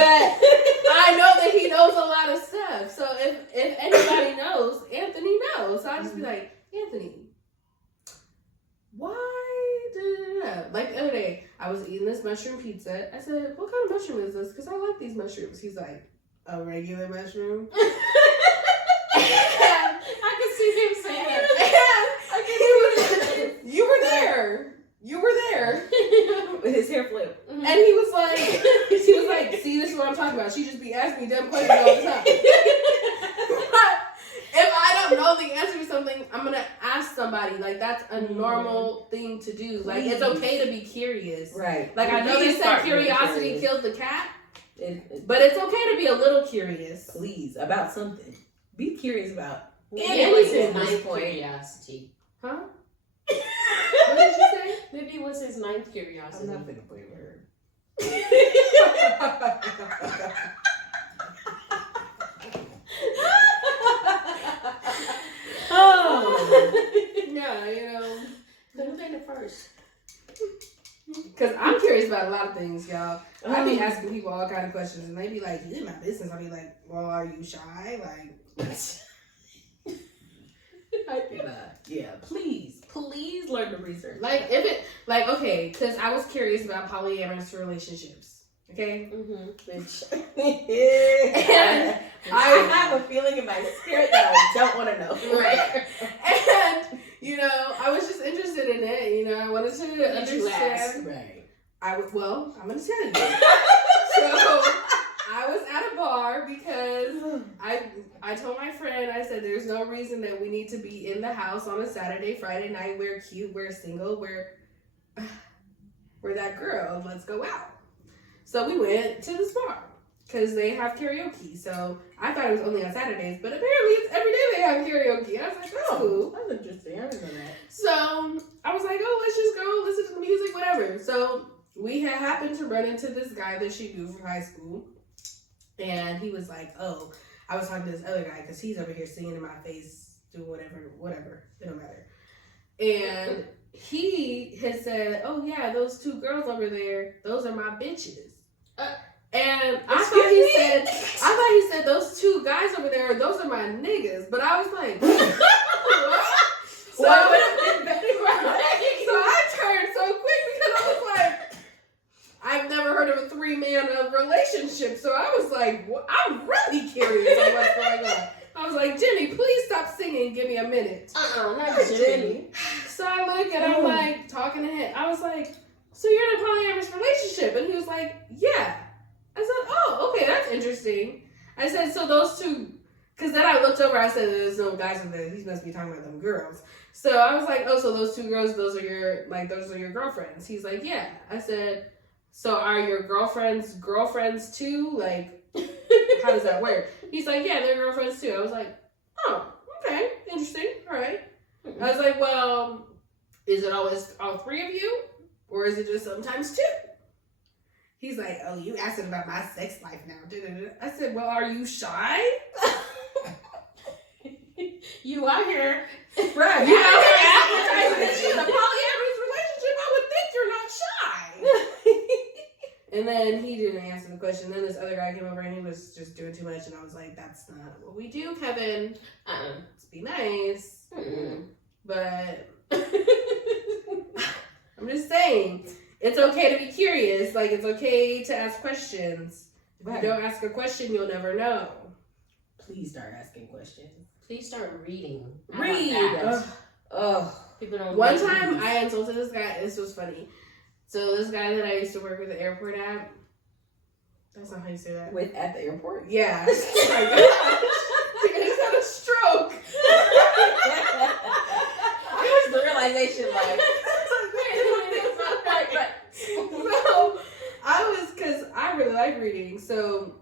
I know that he knows a lot of stuff. So if anybody knows, Anthony knows. So I just be like, Anthony, why? Like the other day, I was eating this mushroom pizza. I said, what kind of mushroom is this? Because I like these mushrooms. He's like, a regular mushroom. I can see him saying that. You were there. His hair flip. And he was like, see, this is what I'm talking about. She just be asking me dumb questions all the time. But if I don't know the answer to something, I'm going to ask somebody. Like, that's a normal thing to do. Like, it's okay to be curious. Right. Like, I know they said curiosity killed the cat, but it's okay to be a little curious. Please, about something. Be curious about Maybe anything it was his at this ninth point. curiosity. Huh? What did you say? Maybe it was his ninth I'm curiosity. not gonna play with her. Oh. Yeah, you know. Could have been the first. Because I'm curious about a lot of things, y'all. I be asking people all kind of questions, and they be like, you in my business. I be like, well, are you shy? Like, I did not. Yeah, please learn to research. like if it, like, okay, because I was curious about polyamorous relationships. Okay? Bitch. And I have a feeling in my spirit that I don't want to know. Right. And, you know, I was just interested in it. You know, I wanted to understand. Right. Well, I'm going to tell you. So, I was at a bar because I told my friend, I said, there's no reason that we need to be in the house on a Saturday, Friday night. We're cute, we're single, we're that girl. Let's go out. So we went to this bar because they have karaoke. So I thought it was only on Saturdays, but apparently it's every day they have karaoke. I was like, that's cool. That's interesting. I didn't know that. So I was like, oh, let's just go listen to the music, whatever. So we had happened to run into this guy that she knew from high school. And he was like, oh, I was talking to this other guy because he's over here singing in my face, doing whatever. It don't matter. And he had said, oh, yeah, those 2 girls over there, those are my bitches. And I thought he said those 2 guys over there, those are my niggas. But I was like, what? So I turned so quick because I was like, I've never heard of a 3-man relationship. So I was like, I'm really curious on what's going on. I was like, Jimmy, please stop singing. Give me a minute. Not Jimmy. So I look and I'm like talking to him. I was like, so you're in a polyamorous relationship? And he was like, yeah. I said, oh, okay, that's interesting. I said, so those 2, because then I looked looked over. I said, "There's no guys in there. He must be talking about them girls." So I was like, "Oh, so those two girls, those are your girlfriends?" He's like, "Yeah." I said, "So are your girlfriends too? Like, how does that work?" He's like, "Yeah, they're girlfriends too." I was like, "Oh, okay, interesting. All right." I was like, "Well, is it always all three of you, or is it just sometimes two?" He's like, "Oh, you asking about my sex life now?" I said, "Well, are you shy?" You out here. Right. You out here advertising this shit, a polyamorous relationship. I would think you're not shy. And then he didn't answer the question. Then this other guy came over and he was just doing too much. And I was like, "That's not what we do, Kevin. Let's be nice." But I'm just saying, it's okay to be curious. Like, it's okay to ask questions. If you don't ask a question, you'll never know. Please start asking questions. Please start reading. Read. People don't. One time I insulted this guy. This was funny. So this guy that I used to work with the airport at. That's not how you say that. With at the airport? Yeah. Oh my gosh. He just had a stroke. Here's the realization, like. So because I really like reading. So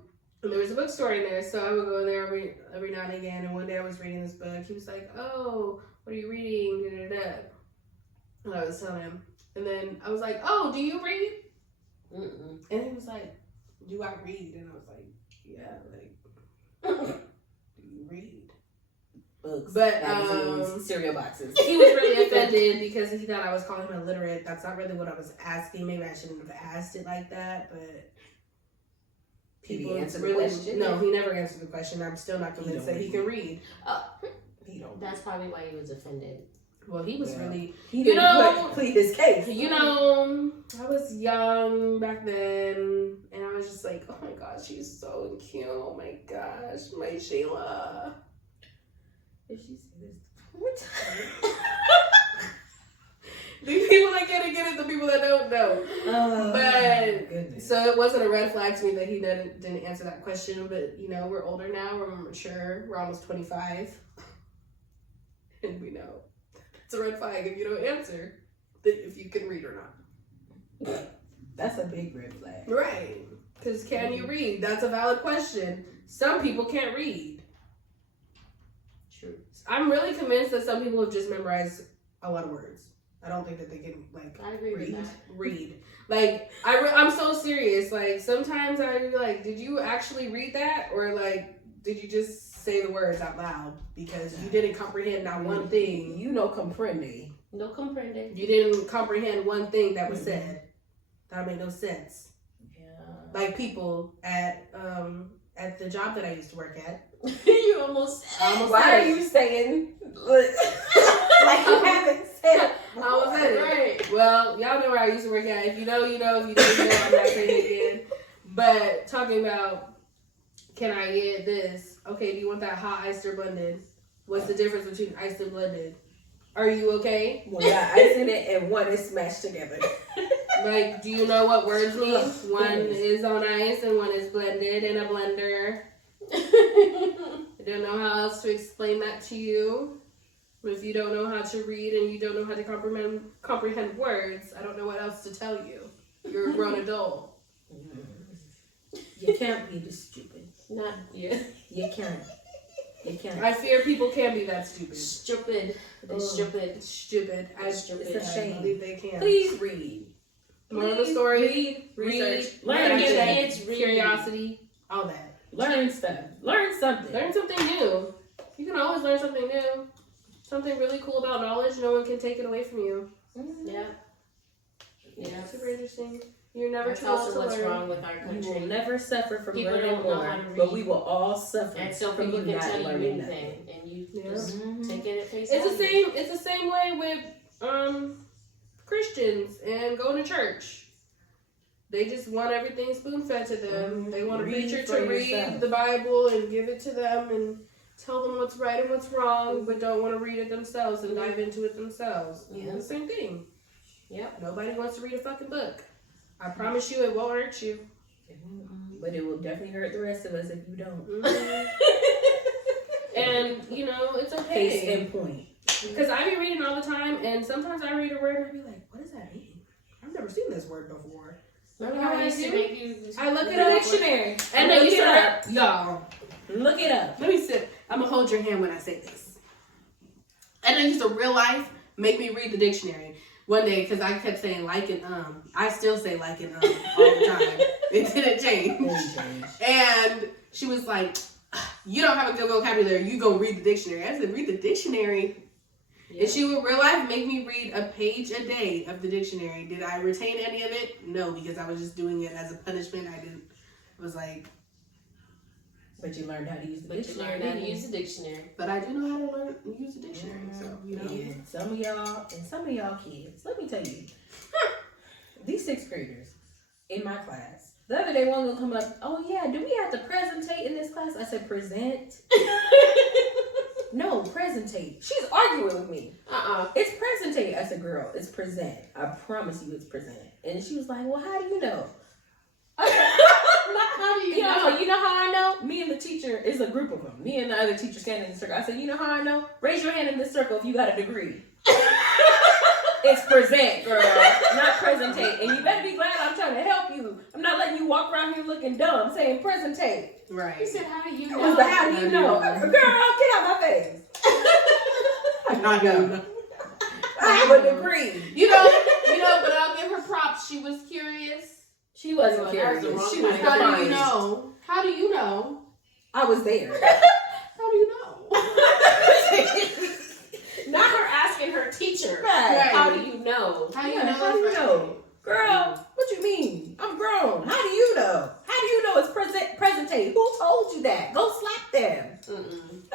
there was a bookstore in there. So I would go in there every now and again. And one day I was reading this book. He was like, "Oh, what are you reading?" And I was telling him. And then I was like, "Oh, do you read?" And he was like, "Do I read?" And I was like, "Yeah, like, do you read?" Books, but magazines, cereal boxes. He was really offended because he thought I was calling him illiterate. That's not really what I was asking. Maybe I shouldn't have asked it like that, but people answer really the question? No, he never answered the question. I'm still not convinced that he can read. He don't. That's probably why he was offended. Well, he was really, he didn't plead his case. I was young back then, and I was just like, "Oh my gosh, she's so cute. Oh my gosh, my Sheila." If she said this, what? The people that get it, the people that don't know. But goodness. So it wasn't a red flag to me that he didn't answer that question. But we're older now. We're mature. We're almost 25, and we know it's a red flag if you don't answer if you can read or not. That's a big red flag, right? Because can you read? That's a valid question. Some people can't read. True. I'm really convinced that some people have just memorized a lot of words. I don't think that they can I agree with that. read. Like I'm so serious. Like sometimes I'm like, did you actually read that, or like did you just say the words out loud because you didn't comprehend not one thing? Comprende. No comprende. You didn't comprehend one thing that was said. That made no sense. Yeah. Like people at the job that I used to work at. You almost said. Why are you saying like you haven't said? I almost said it. Right. Well, y'all know where I used to work at. If you know, you know. If you don't know, I'm not saying it again. But talking about, can I get this? Okay, do you want that hot iced or blended? What's the difference between iced and blended? Are you okay? One got ice in it and one is smashed together. Like, do you know what words mean? One is on ice and one is blended in a blender. I don't know how else to explain that to you. If you don't know how to read and you don't know how to comprehend words, I don't know what else to tell you. You're a grown adult. You can't be this stupid. Not yeah. You can't. I fear people can be that stupid. Stupid. It's stupid. It's stupid. It's a shame. I believe they can. Please read. Moral of the story. Read. Research. Learn Give anything. kids read. Curiosity. All that. Learn stuff. Learn something. Learn something new. You can always learn something new. Something really cool about knowledge. No one can take it away from you. Yeah. Yeah. Super interesting. You're never That's too old also to what's learn. wrong with our We country. will never suffer from People learning don't know more, how to read. but we will all suffer And so from people can not tell you learning anything, and you Yeah. just take it at face It's the value. same. It's the same way with Christians and going to church. They just want everything spoon fed to them. They want a Read preacher for to read yourself. the Bible and give it to them and tell them what's right and what's wrong, but don't want to read it themselves and dive into it themselves. Yeah. It's the same thing. Yep. Nobody wants to read a fucking book. I promise you, it won't hurt you. But it will definitely hurt the rest of us if you don't. And, you know, it's okay. Case in point. Because I be reading all the time, and sometimes I read a word and I be like, what does that mean? I've never seen this word before. Remember how I used to make you? I look it up. Dictionary. And then you sit up. Y'all. Look it up. Let me sit. I'm going to hold your hand when I say this. And I used to real life make me read the dictionary one day because I kept saying like and I still say like and all the time. It didn't change. And she was like, you don't have a good vocabulary. You go read the dictionary. I said, read the dictionary. Yeah. And she would real life make me read a page a day of the dictionary. Did I retain any of it? No, because I was just doing it as a punishment. I was like. But you learned how to use the dictionary. You learned how to use the dictionary. But I do know how to learn use the dictionary. So, you know. Yeah, some of y'all kids, let me tell you, these 6th graders in my class, the other day one will come up, oh yeah, do we have to presentate in this class? I said, present? No, presentate. She's arguing with me. It's presentate. I said, girl, it's present. I promise you it's present. And she was like, well, how do you know? How do you know? Like, you know how I know? Me and the teacher, is a group of them. Me and the other teacher standing in the circle. I said, you know how I know? Raise your hand in this circle if you got a degree. It's present, girl, not presentate. And you better be glad I'm trying to help you. I'm not letting you walk around here looking dumb saying presentate. Right. He said, how do you It know? was the how do you know? Girl, get out my face. I know. I have a degree. You know, but I'll give her props. She was curious. She wasn't curious. She was How do you know? How do you know? I was there. How do you know? Not her asking her teacher. Right. How do you know? How do you know? How do you know? Girl, what you mean? I'm grown. How do you know? How do you know it's presentate? Who told you that? Go slap them.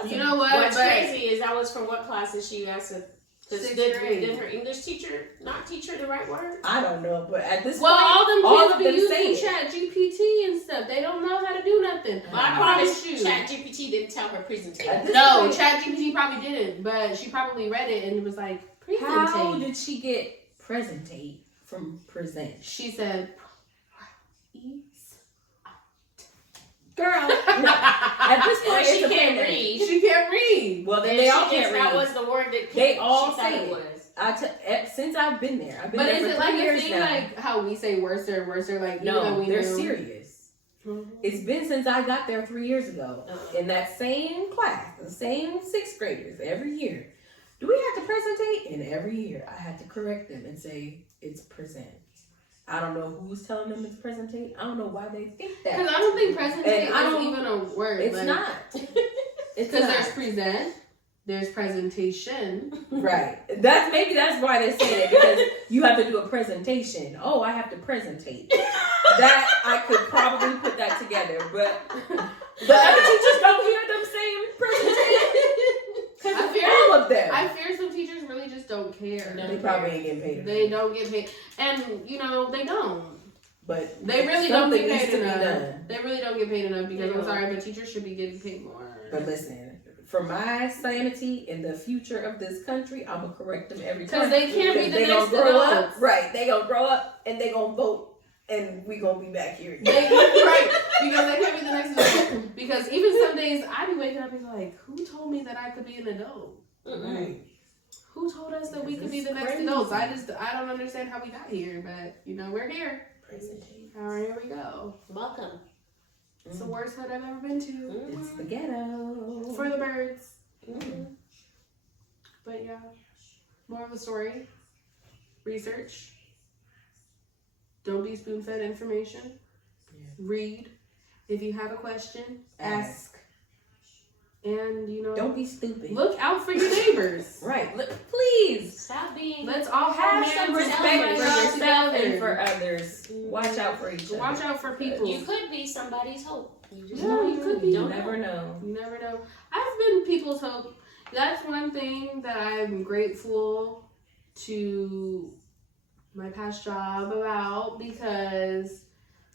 You know what? What's crazy is I was from what class is she asked her? Did her English teacher not teach her the right word? I don't know, but at this well, point, all them kids be using Chat GPT and stuff. They don't know how to do nothing. Well, I promise you, Chat GPT didn't tell her presentation. No, Chat GPT probably didn't, but she probably read it and it was like, presentate. How did she get presentate from present? She said, girl, at this point, she can't read. She can't read. Well, then they all can't read. That was the word that they all say it was. Since I've been there, I've been but there is for it 3 like years a thing now. like how we say worser and worser? Like no, they're serious. Mm-hmm. It's been since I got there 3 years ago in that same class, the same 6th graders every year. Do we have to presentate? And every year I had to correct them and say it's present. I don't know who's telling them it's presentate. I don't know why they think that. Because I don't think presentate is even a word. It's like, not. It's because there's present, there's presentation. Right. That's why they're saying it, because you have to do a presentation. Oh, I have to presentate. That I could probably put that together, but the other teachers don't hear them saying presentation. All of them. I fear some teachers really just don't care. They probably ain't getting paid enough. They don't get paid. And, they don't. But they really don't get needs paid to be enough. done. They really don't get paid enough because I'm sorry, but teachers should be getting paid more. But listen, for my sanity and the future of this country, I'm going to correct them every time. Because they can't be the next grow adults. up. Right. They going to grow up and they going to vote. And we gonna be back here again. Right, because they can't be the next adult. Because even some days I be waking up and be like, who told me that I could be an adult? Right. Who told us that we could be the next adults? I don't understand how we got here, but we're here. All right, here we go. Welcome. It's the worst hood I've ever been to. It's the ghetto. For the birds. But yeah, more of the story. Research. Don't be spoon-fed information. Yeah. Read. If you have a question, ask. And, don't be stupid. Look out for your neighbors. Right. Please. Stop being. Let's all have some respect for yourself and for others. Watch out for each other. Watch out for people. You could be somebody's hope. You could be. You never know. You never know. I've been people's hope. That's one thing that I'm grateful to my past job about, because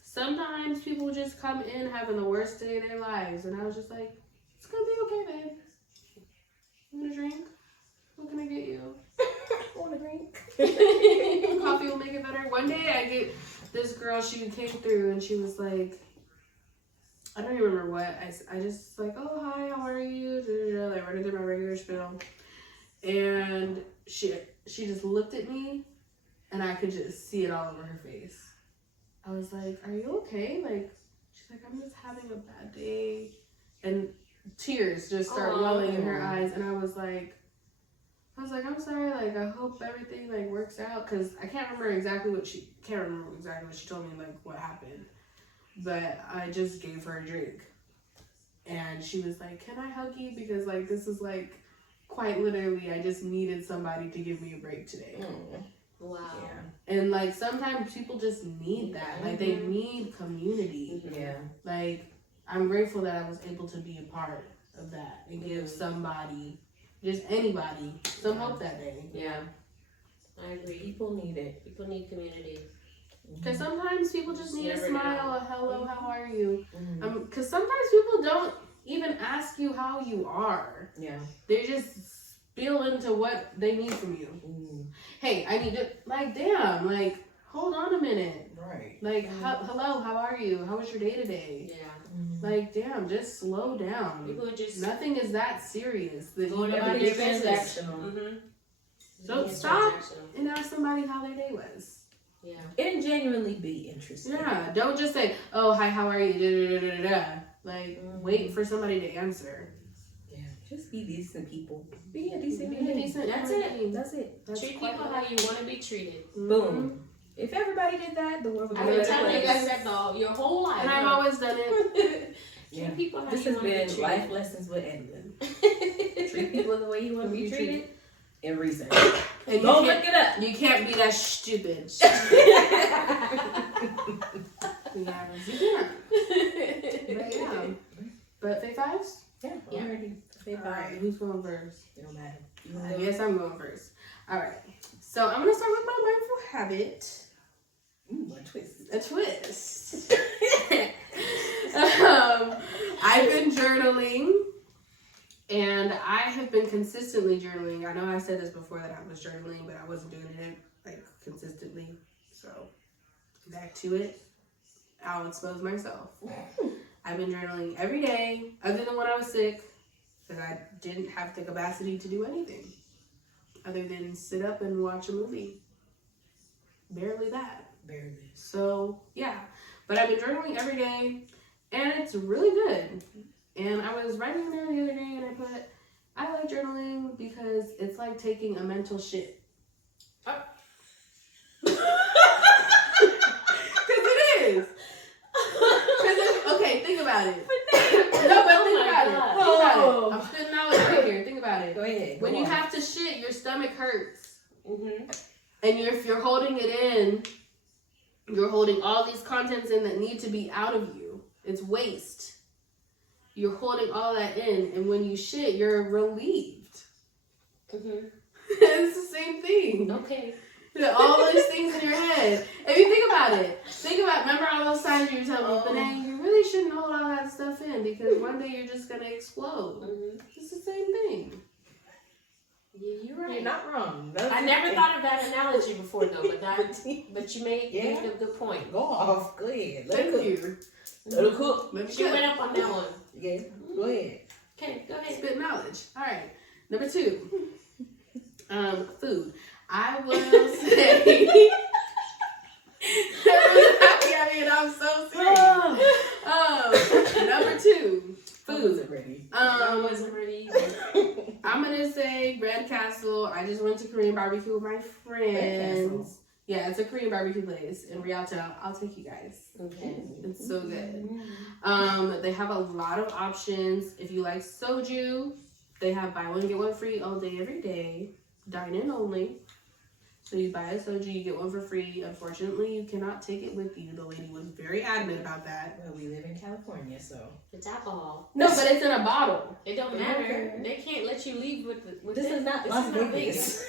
sometimes people just come in having the worst day of their lives, and I was just like, it's gonna be okay, babe. You want a drink? What can I get you? Want a drink? Coffee will make it better. One day I get this girl, she came through and she was like, I don't even remember what. I just like, oh, hi, how are you? running through my regular spiel. And she just looked at me, and I could just see it all over her face. I was like, "Are you okay?" Like, she's like, "I'm just having a bad day," and tears just start welling in her eyes. And I was like, "I'm sorry. Like, I hope everything like works out." Because I can't remember exactly what she told me, like what happened. But I just gave her a drink, and she was like, "Can I hug you? Because like this is like quite literally, I just needed somebody to give me a break today." Wow. Yeah. And like sometimes people just need that. Like they need community. Yeah. Like I'm grateful that I was able to be a part of that and give somebody, just anybody, some hope that day. Yeah. I agree. People need it. People need community. Because sometimes people just need a smile, a hello, how are you? Mm-hmm. Because sometimes people don't even ask you how you are. Yeah. They just spill into what they need from you. Mm. Hey, I need to, like, damn, like, hold on a minute. Right. Like, hello, how are you? How was your day today? Yeah. Mm-hmm. Like, damn, just slow down. People are just Nothing is that serious. That going you about gotta their get business. transactional. So stop and ask somebody how their day was. Yeah. And genuinely be interested. Yeah, don't just say, "Oh, hi, how are you?" Da, da, da, da, da. Like, wait for somebody to answer. Yeah. Just be decent people. Be a decent Be a human. decent That's human it. being. That's it. That's Treat quite people right. how you want to be treated. Boom. If everybody did that, the world would be I've a been better telling you place. guys that your whole life. And I've always done it. Yeah. Treat people how This you has want to be been treated. life lessons with Edlin. Treat people the way you want to be treated. And reason. And Don't look it up. You can't be that stupid. Yeah, but yeah. But Fave Fives? Yeah. Yeah. Already. Alright, who's going first? It don't matter. I guess I'm going first. Alright. So I'm gonna start with my mindful habit. Ooh, a twist. A twist. I've been journaling, and I have been consistently journaling. I know I said this before that I was journaling, but I wasn't doing it like consistently. So back to it. I'll expose myself. I've been journaling every day, other than when I was sick, because I didn't have the capacity to do anything other than sit up and watch a movie. Barely that. Barely. So yeah, but I've been journaling every day, and it's really good. And I was writing in there the other day, and I put, I like journaling because it's like taking a mental shit. Because it is. Okay, think about it. No, but think about it. Think about it. I'm spitting out right here. Think about it. Go ahead. When you have to shit, your stomach hurts. Mm-hmm. And if you're holding it in, you're holding all these contents in that need to be out of you. It's waste. You're holding all that in, and when you shit, you're relieved. Mm-hmm. It's the same thing. Okay. All those things in your head. If you think about it, remember all those signs you were telling me, but then you really shouldn't hold all that stuff in, because one day you're just going to explode. Mm-hmm. It's the same thing. Yeah, you're right. You're not wrong. I never thought of that analogy before, though, but you made a good point. Go off. Go ahead. Let Thank it cook. you. Let it cook. Let me She cook. went up on that one. Yeah. Go ahead. Okay, go ahead. Spit knowledge. All right. Number 2. Food. I will say. I'm so serious. Number 2. Food isn't ready. I wasn't ready either. I'm gonna say Red Castle. I just went to Korean barbecue with my friends. Yeah, it's a Korean barbecue place in Rialto. I'll take you guys. Okay. It's so good. They have a lot of options. If you like soju, they have buy one get one free all day every day. Dine in only. So you buy a soju, you get one for free. Unfortunately, you cannot take it with you. The lady was very adamant about that. Well, we live in California, so. It's alcohol. No, but it's in a bottle. It don't matter. They can't let you leave with This is not Las Vegas.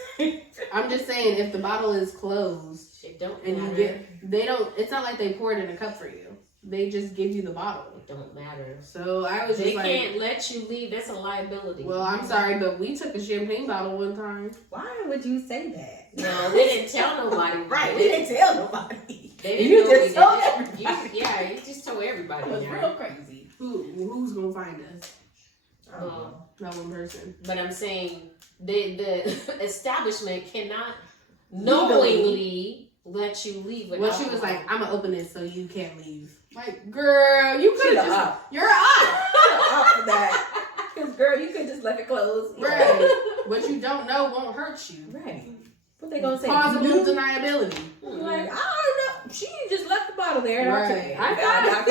I'm just saying, if the bottle is closed It don't and matter. it's not like they pour it in a cup for you. They just give you the bottle. It don't matter. So I was They just like, can't let you leave. That's a liability. well, I'm sorry, but we took a champagne bottle one time. Why would you say that? No, we didn't tell nobody. Right, we didn't tell nobody. They And didn't you know just we told did everybody. it. Yeah, you just told everybody. That was now. real crazy. Who's gonna find us? I don't know. Not one person. But I'm saying the establishment cannot knowingly let you leave with Well, she was like, I'm gonna open it so you can't leave. Like, girl, you could have just... You're up. Up for that. Because, girl, you could just let it close. Right. What you don't know won't hurt you. Right. What they gonna say? Plausible deniability. Like, I don't know. She just left the bottle there. Right. Okay. I thought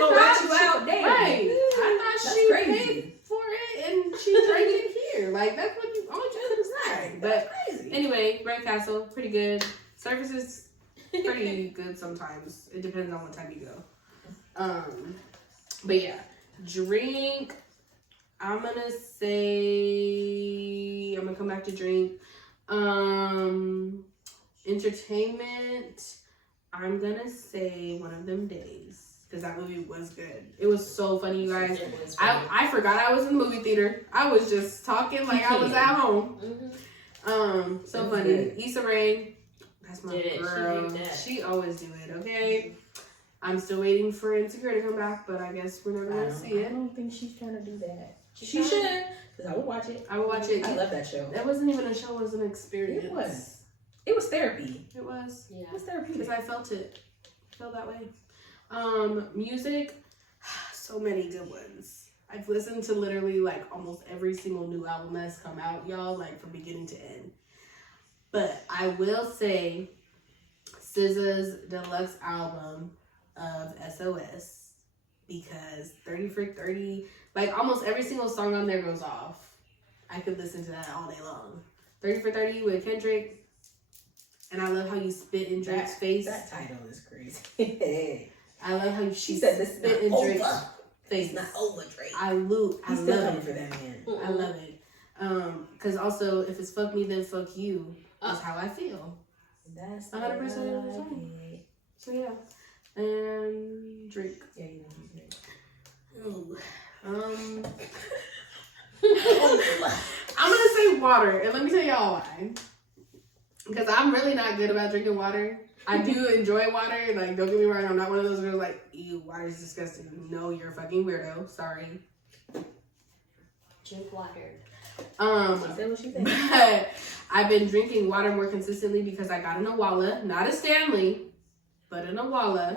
gonna rat you out. Damn. Right. I thought she crazy. paid for it and she drank it here. Like, that's what you, all you could have said. But crazy. anyway, Red Castle, pretty good. Service is pretty good sometimes. It depends on what time you go. But yeah, drink. I'm gonna come back to drink. Entertainment. I'm gonna say One of Them Days because that movie was good. It was so funny, you guys. I forgot I was in the movie theater. I was just talking like I was at home. So funny. Good. Issa Rae. That's my girl. She always do it. Okay. I'm still waiting for Insecure to come back, but I guess we're never gonna see it. I don't think she's trying to do that. She should, because I would watch it. I would watch it. I love that show. That wasn't even a show; it was an experience. It was. It was therapy. It was. Yeah. It was therapy because I felt it. I felt that way. Music, so many good ones. I've listened to literally like almost every single new album that's come out, y'all, like from beginning to end. But I will say, SZA's deluxe album of SOS, because 30 for 30, like almost every single song on there goes off. I could listen to that all day long. 30 for 30 with Kendrick. And I love how you spit in Drake's face. That title is crazy. I love how she said this spit in Drake's face. It's not over Drake. I love it for that man. I love it. Because also, if it's fuck me, then fuck you is how I feel. That's 100% of the time. So yeah. And Drake. Yeah, you know Drake. I'm gonna say water, and let me tell y'all why. Because I'm really not good about drinking water. I do enjoy water. Like, don't get me wrong, I'm not one of those girls like, ew, water is disgusting. No, you're a fucking weirdo. Sorry. Drink water. But I've been drinking water more consistently because I got an Awala, not a Stanley, but an Awala.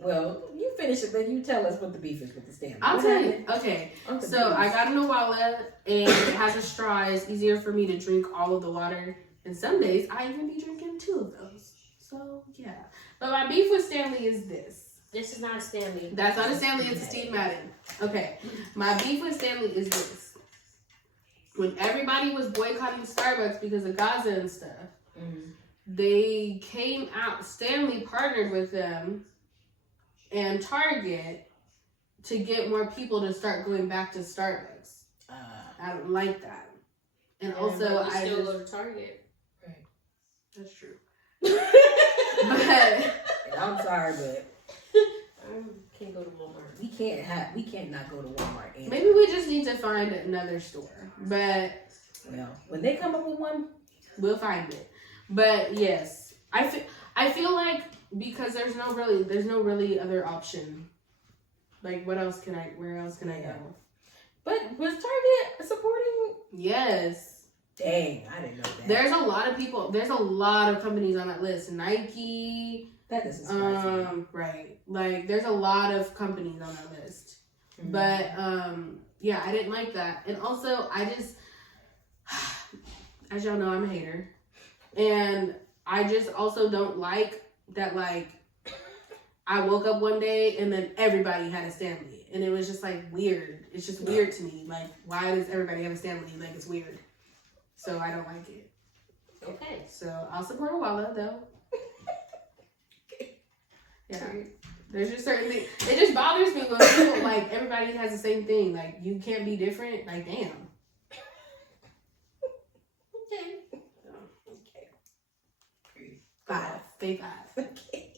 Well, you finish it, then you tell us what the beef is with the Stanley. I'll tell you. Okay. So I got an Awala, and it has a straw. It's easier for me to drink all of the water. And some days I even be drinking 2 of those. So yeah. But my beef with Stanley is this. This is not a Stanley. That's not a Stanley, it's a Steve Madden. Okay. My beef with Stanley is this. When everybody was boycotting Starbucks because of Gaza and stuff, they came out, Stanley partnered with them and Target to get more people to start going back to Starbucks. I don't like that. And also, I still go to Target. Right. That's true. But I'm sorry, but can't go to Walmart. We can't not go to Walmart. Maybe we just need to find another store. But well, when they come up with one, we'll find it. But yes, I feel like because there's no really other option. Like where else can I go? But was Target supporting? Yes. Dang, I didn't know that. There's a lot of people. There's a lot of companies on that list. Nike. That doesn't surprise me. Right. Like there's a lot of companies on that list. Mm-hmm. But yeah, I didn't like that. And also I just, as y'all know, I'm a hater. And I just also don't like that, like, I woke up one day and then everybody had a Stanley. And it was just like weird. It's just weird to me. Like, why does everybody have a Stanley? Like, it's weird. So I don't like it. Okay. So I'll support Awala though. Yeah. There's just certain things. It just bothers me when people, like, everybody has the same thing. Like, you can't be different. Like, damn. Okay. Okay. 5. Stay 5. Okay.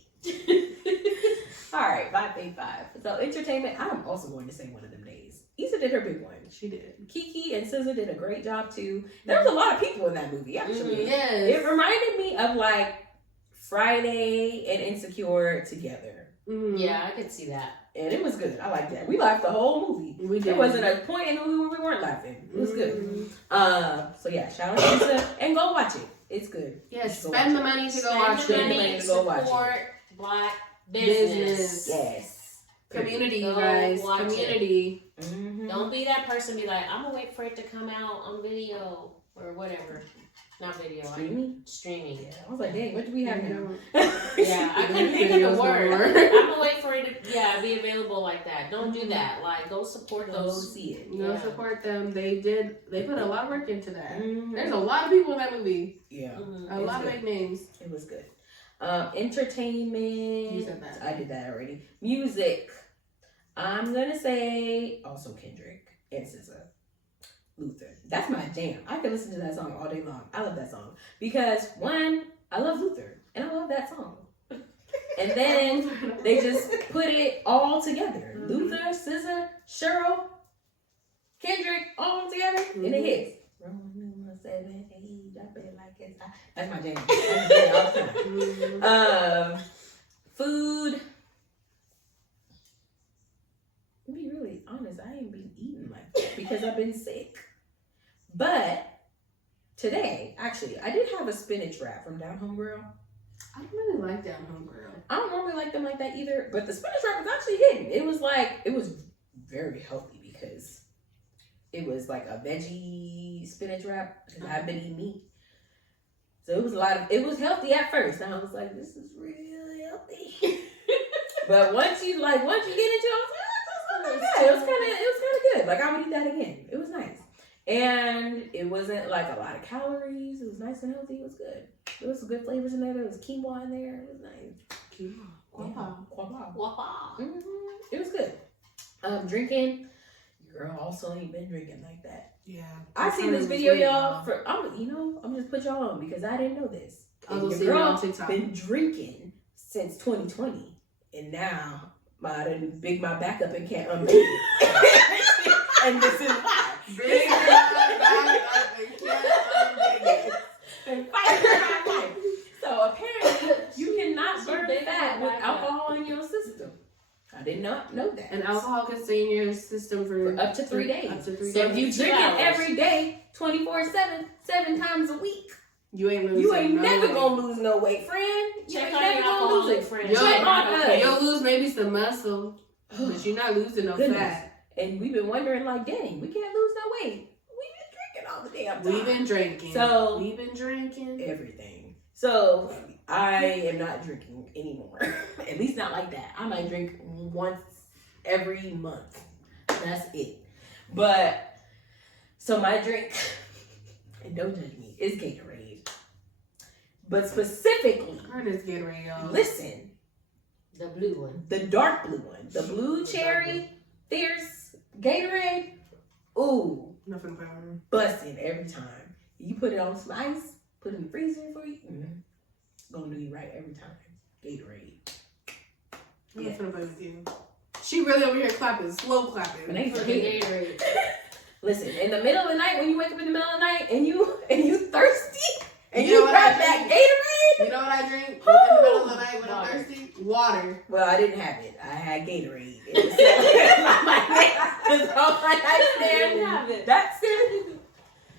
All right, 5, 8, 5. So entertainment, I'm also going to say One of Them Days. Issa did her big one. She did. Kiki and SZA did a great job too. There was a lot of people in that movie, actually. Yes. It reminded me of like Friday and Insecure together. Yeah, I could see that. and it was good. I like that. We laughed the whole movie. There wasn't a point in the movie where we weren't laughing. It was good. So yeah, shout out to Lisa and go watch it. It's good. Yeah, spend the money to go watch it. Spend the money to go watch it. Support Black business. Yes. Community, you guys. Community. Mm-hmm. Don't be that person. Be like, I'm gonna wait for it to come out on video or whatever. Not video. Streaming. Yeah. I was like, dang, what do we have now? Yeah, I couldn't think of the word. I'm gonna wait for it to be available like that. Don't do that. Like, go support those. Go see it. Support them. They put a lot of work into that. There's a lot of people in that movie. Yeah. A lot of big names. It was good. Entertainment. You said that. I did that already. Music. I'm gonna say also Kendrick and SZA. Luther. That's my jam. I can listen to that song all day long. I love that song. Because one, I love Luther. And I love that song. And then they just put it all together. Luther, SZA, Cheryl, Kendrick, all together. And it hits. That's my jam. Food. To be really honest, I ain't been eating like that because I've been sick. But today, actually, I did have a spinach wrap from Down Home Girl. I don't really like Down Home Girl. I don't normally like them like that either, but the spinach wrap was actually hitting. It was very healthy because it was like a veggie spinach wrap because I've been eating meat. So it was healthy at first. And I was like, this is really healthy. But once you get into it, it was kind of good. Like I would eat that again. It was nice. And it wasn't like a lot of calories. It was nice and healthy. It was good. There was some good flavors in there. There was quinoa in there. It was nice. Quinoa. It was good. Drinking. Your girl also ain't been drinking like that. Yeah. I seen this video, y'all. I'm just put y'all on because I didn't know this. Your girl been drinking since 2020, and now I done big my back up and can't unbig it. And this is why. Big my back up and can't unbig it. And fight for my life. So apparently, you cannot burn fat with alcohol in your system. I did not know that. And alcohol can stay in your system for up to 3 days. So if you drink it every day, 24/7, 7 times a week, you ain't never gonna lose no weight, friend. You ain't never gonna lose it, friend. You'll lose maybe some muscle, but you're not losing no fat. And we've been wondering, like, dang, we can't lose no weight. We've been drinking all the damn time. We've been drinking everything. So I am not drinking anymore. At least not like that. I might drink once every month. That's it. But so my drink, and don't judge me, is Gatorade. But specifically, Ernest Gatorade, y'all. Listen. The blue one. The dark blue one. The blue cherry, fierce Gatorade. Ooh. Nothing better. Busting every time. You put it on some ice, put it in the freezer for you. It's gonna do you right every time. Gatorade. I'm not gonna play with you. She really over here clapping, slow clapping. For Gatorade. Listen, in the middle of the night, when you wake up in the middle of the night and you thirsty and you grab that Gatorade. You know what I drink in the middle of the night when I'm thirsty? Water. Well, I didn't have it. I had Gatorade. It was on my nightstand. That's it.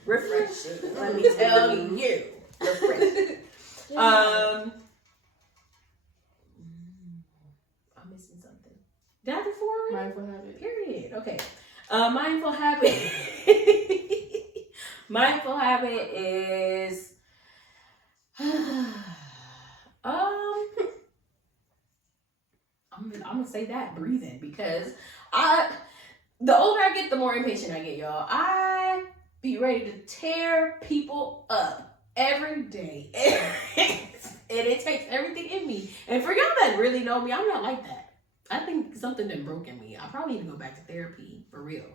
Refreshing. Let me tell you. Refreshing. I'm missing something. Did I have before? Mindful habit. Period. Okay. Mindful habit. Mindful habit is I'm gonna say that breathing because the older I get, the more impatient I get, y'all. I be ready to tear people up every day. And it takes everything in me. And for y'all that really know me, I'm not like that. I think something done broken me. I probably need to go back to therapy for real.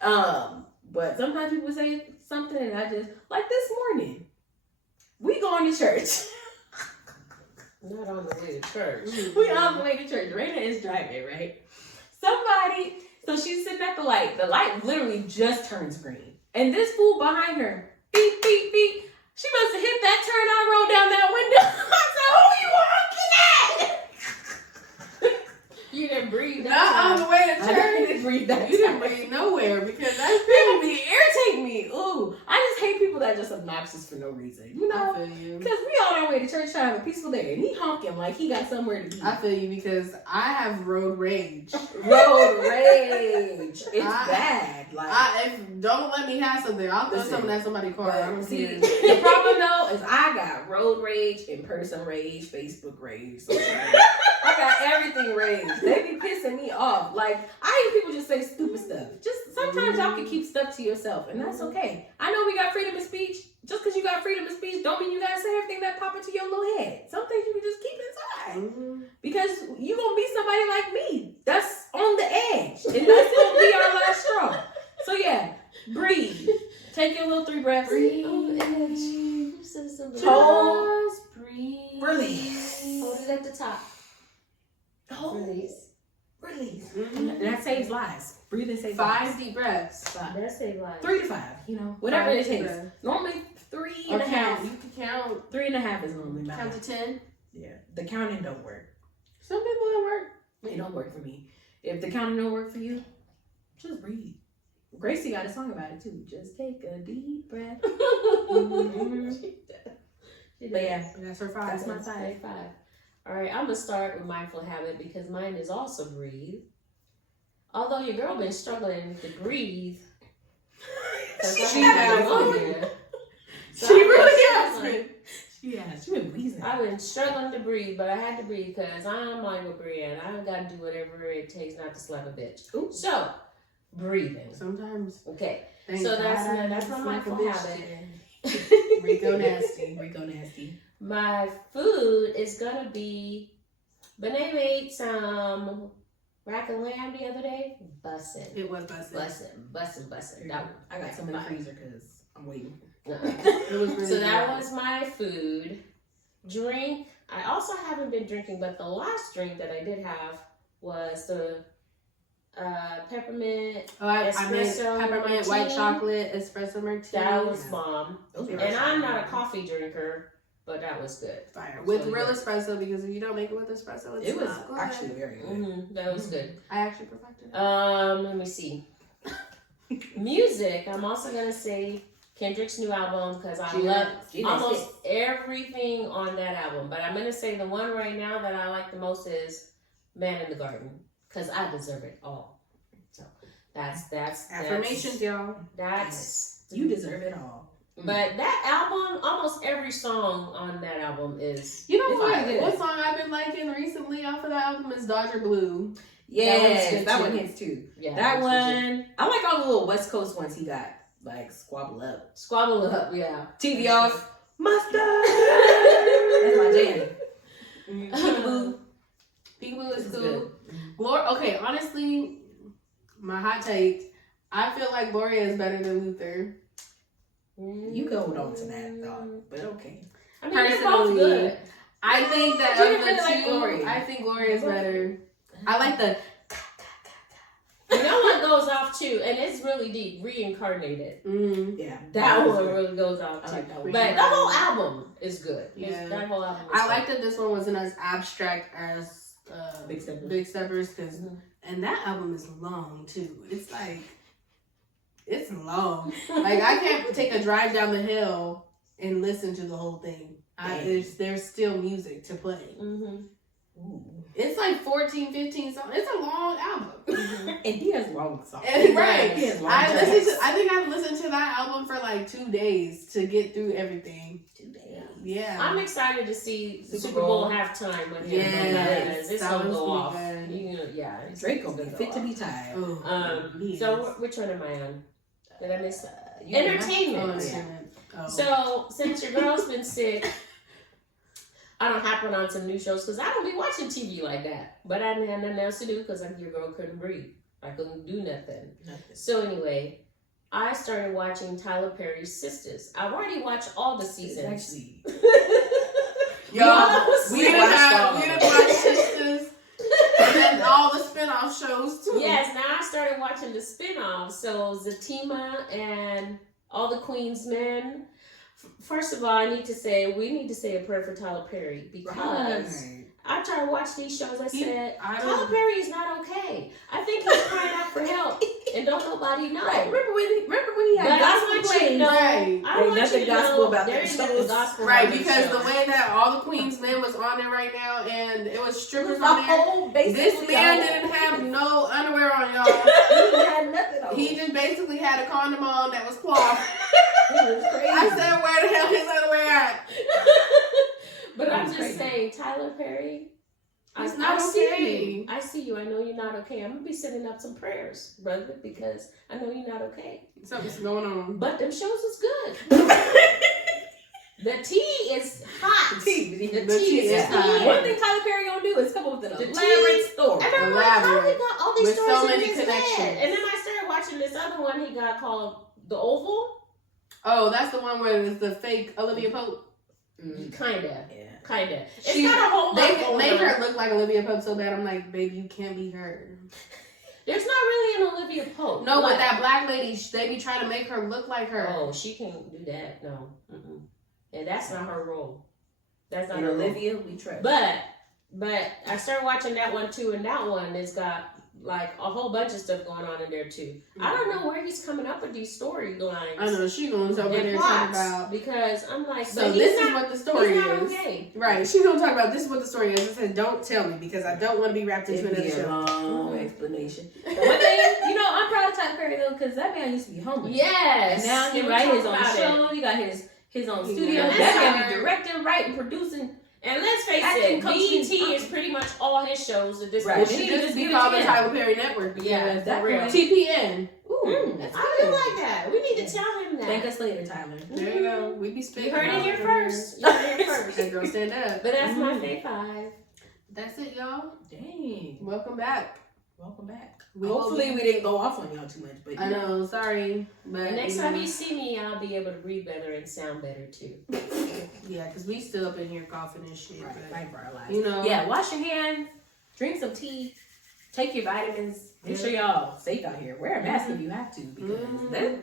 But sometimes people say something and I just, like this morning, we going to church. Not on the way to church. We on the way to church. Raina is driving, right? So she's sitting at the light. The light literally just turns green. And this fool behind her, beep, beep, beep. She must have hit that turn I rolled down that window. I said, who you honking at? You didn't breathe. Not way to I church. didn't breathe that You didn't time. breathe nowhere because that's People be irritating me. Ooh, I just hate people that are just obnoxious for no reason. You know? I feel you. Because we on our way to church trying to have a peaceful day, and he honking like he got somewhere to be. I feel you because I have road rage. Road rage. It's bad. Like, Don't let me have something. I'll throw Listen, something at somebody's car. I don't see, care. the problem though is I got road rage, in-person rage, Facebook rage, social rage. I got everything rage. They be pissing me off. Like, I hear people just say stupid stuff. Just sometimes y'all can keep stuff to yourself, and that's okay. I know we got freedom of speech. Just because you got freedom of speech don't mean you gotta say everything that pop into your little head. Some things you can just keep inside. Because you gonna be somebody like me that's on the edge, and that's gonna be our last straw. So yeah, breathe. Take your little 3 breaths. Breathe on the edge. Hold. Just breathe. Release. Hold it at the top. Hold. Release. Release. Mm-hmm. And that saves lives. Breathe and save lives. 5 deep breaths. 5. That saves lives. 3 to 5. You know, whatever it 5 deep takes. breaths. Normally 3 Or and a half. count. You can count. 3 and a half is normally my Count to 10. Yeah, the counting don't work. Some people it work. It don't work for me. If the counting don't work for you, just breathe. Gracie got a song about it too. Just take a deep breath. But yeah, That's her 5. that's my That's 5. 5. All right, I'm gonna start with mindful habit because mine is also breathe. Although your girl been struggling to breathe. She has. So She I've been really has struggling. been. Yeah, she been wheezing. I've been struggling to breathe, but I had to breathe because I'm like with Brienne. I got to do whatever it takes not to slap a bitch. Ooh. So, breathing. Sometimes. Okay. Thank So God that's I my smack a mindful bitch habit. today. Rico nasty. Rico nasty. My food is gonna be. Benet made some rack and lamb the other day. Bussin'. It was busted. Bussin'. I got some in the freezer because I'm waiting. It was really So that good. was my food. Drink. I also haven't been drinking, but the last drink that I did have was the peppermint. I made espresso peppermint martini. white chocolate espresso martini. That was bomb. Those are And I'm not a coffee drinker, but that was good. fire with really real good. espresso because if you don't make it with espresso, it's It was not good. actually very good. Mm-hmm. That was good. I actually perfected it. Let me see. Music. I'm also gonna say Kendrick's new album because I love almost everything on that album. But I'm gonna say the one right now that I like the most is "Man in the Garden" because I deserve it all. So that's Affirmations, y'all. That's You deserve it all. But that album, almost every song on that album is. You know It's what? good. What song I've been liking recently off of the album is Dodger Blue. Yes, that too. one hits too. Yeah, That that's good. one, I like all the little West Coast ones he got. Like Squabble Up. Squabble Up, yeah. TV off. Mustard! That's my jam. Peekaboo. Peekaboo is It's cool. Okay, honestly, my hot take, I feel like Gloria is better than Luther. You go on to that though, but okay. I mean, they're both Personally, good. I think that You of didn't the really like two, Gloria. I think Gloria is better. I like the You know what goes off too, and it's really deep. Reincarnated. Yeah. That was one good. really goes off I too. like that one. But the whole album is good. Yeah. That whole album. Is I good. like that this one wasn't as abstract as Big Steppers. Big Steppers, because Mhm. and that album is long too. It's like it's long. Like I can't take a drive down the hill and listen to the whole thing. There's still music to play. Mhm. Ooh. It's like 14, 15 songs. It's a long album. And he has long songs. And, right. He has long I tracks. think I've listened to that album for like 2 days to get through everything. 2 days. Yeah. I'm excited to see Super Super Bowl Bowl. halftime with him. Yes, Because it's that gonna was go gonna off. be good. You know, yeah. it's Drake gonna be go fit to off. be tied. Oh, he So is. which one am I on? Did I miss? You know, Entertainment. Oh, Yeah. oh. So since your girl's been sick, I don't happen on some new shows because I don't be watching TV like that. But I didn't have nothing else to do because your girl couldn't breathe. I couldn't do nothing. So anyway, I started watching Tyler Perry's Sisters. I've already watched all the It's seasons. actually. Y'all, we we done watched all we of done them. watched Sisters and then all the spinoff shows too. Yes, now I started watching the spin-offs. So Zatima and all the Queen's Men. First of all, we need to say a prayer for Tyler Perry because Right. I tried to watch these shows. I said, I Tyler don't. Perry is not okay. I think he's crying out for help, and don't nobody know. Right. Remember when he had But I gospel want you to plays? know, Right. I Ain't want nothing you to gospel know about there them ain't nothing shows. gospel Right, about because them the shows. way that all the Queen's Men was on there right now, and it was It strippers was on the there. whole basically. This man the whole- didn't have no underwear on, y'all. He had nothing on. He just basically had a condom on that was cloth. It was crazy. I said, where the hell his underwear at? But That I'm was just crazy. saying, Tyler Perry. He's not see okay. you. I see you. I know you're not okay. I'm gonna be sending up some prayers, brother, because I know you're not okay. Something's going on. But them shows is good. The tea is hot. The tea is is hot. hot. One thing Tyler Perry gonna do is come up with an The elaborate tea- story. And I'm like, how he Elaborate. got all these With stories so in many his connections. head? And then I started watching this other one he got called The Oval. Oh, that's the one where it's the fake Olivia Pope. Kinda. Yeah. Kinda. It's She- got a whole lot They going made on. her look like Olivia Pope so bad. I'm like, baby, you can't be her. There's not really an Olivia Pope. No, but Like- that black lady, they be trying to make her look like her. Oh, she can't do that. No. Mm-mm. And that's not her role. That's not And her role. Olivia, we trust. But I started watching that one too, and that one has got like a whole bunch of stuff going on in there too. I don't know where he's coming up with these storylines. I know, she gonna over and there talking plots, about. because I'm like, So but this he's is not, what the story he's is. not okay. Right, she's gonna talk about this is what the story is. It says, don't tell me because I don't want to be wrapped into It'd another be a show. long explanation. One thing, I'm proud of Tyler Perry though, because that man used to be homeless. Yes. And now he And write we his talk own about show. He got his own studio. Yeah. That man be directing, writing, producing. And let's face Acting, it, coaching, BET is pretty much all his shows at this Right. It point. should She just be give it called to the him. Tyler Perry Network. Yeah, Because that for real. man- TPN. Ooh, that's I feel like that. We need to tell him that. Thank us later, Tyler. There you go. We be spitting. You heard it all here over first. You heard it here here. first. That girl stand up. But that's my fave 5. That's it, y'all. Dang. Welcome back. Welcome back. We Hopefully will we didn't go off on y'all too much, but I know, sorry. But And next time you see me, I'll be able to breathe better and sound better too. yeah, because we still up in here coughing and shit. Right, but, fight for our lives. you know. Yeah, wash your hands, drink some tea, take your vitamins. Make sure y'all safe out here. Wear a mask if you have to, because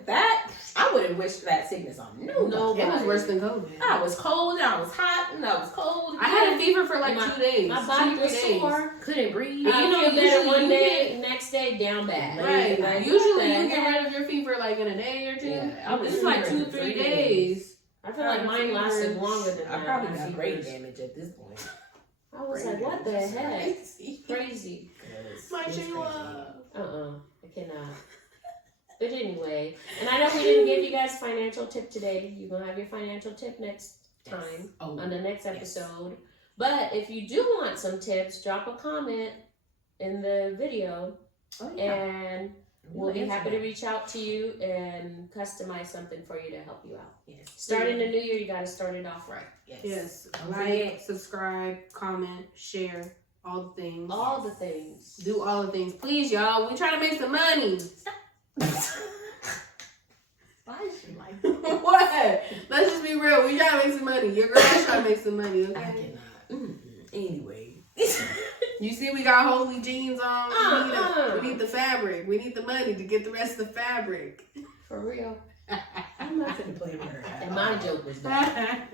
that I wouldn't wish that sickness on nobody. It was worse than COVID. I was cold and I was hot and I was cold. I had a fever for like My- 2 days. My body 2-3 was days. sore. couldn't breathe. And you know, I feel better usually one you day, next day down bad. Right. Like, Usually what the you get heck? rid of your fever like in a day or two. Yeah, I was This is like fevering 2-3 for 3 days. I feel like mine lasted longer than I that. probably my got brain fevers. damage at this point. I was Brain like, what the damage is heck? crazy. Crazy. My It's Sheila. I cannot. But anyway, and I know we didn't give you guys financial tip today. You're gonna have your financial tip next time on the next episode. But if you do want some tips, drop a comment in the video, Oh, yeah. and we'll be happy to reach out to you and customize something for you to help you out. Yes. Starting the new year, you got to start it off right. Yes. Don't Like, forget. subscribe, comment, share, all the things. All the things. Do all the things. Please, y'all. We trying to make some money. Why is she like that? What? Let's just be real. We trying to make some money. Your girl's trying to make some money, I okay? cannot. Anyway. You see we got holy jeans on. We Uh-uh. need the fabric. We need the money to get the rest of the fabric. For real. I'm not gonna play with her. And my joke was that.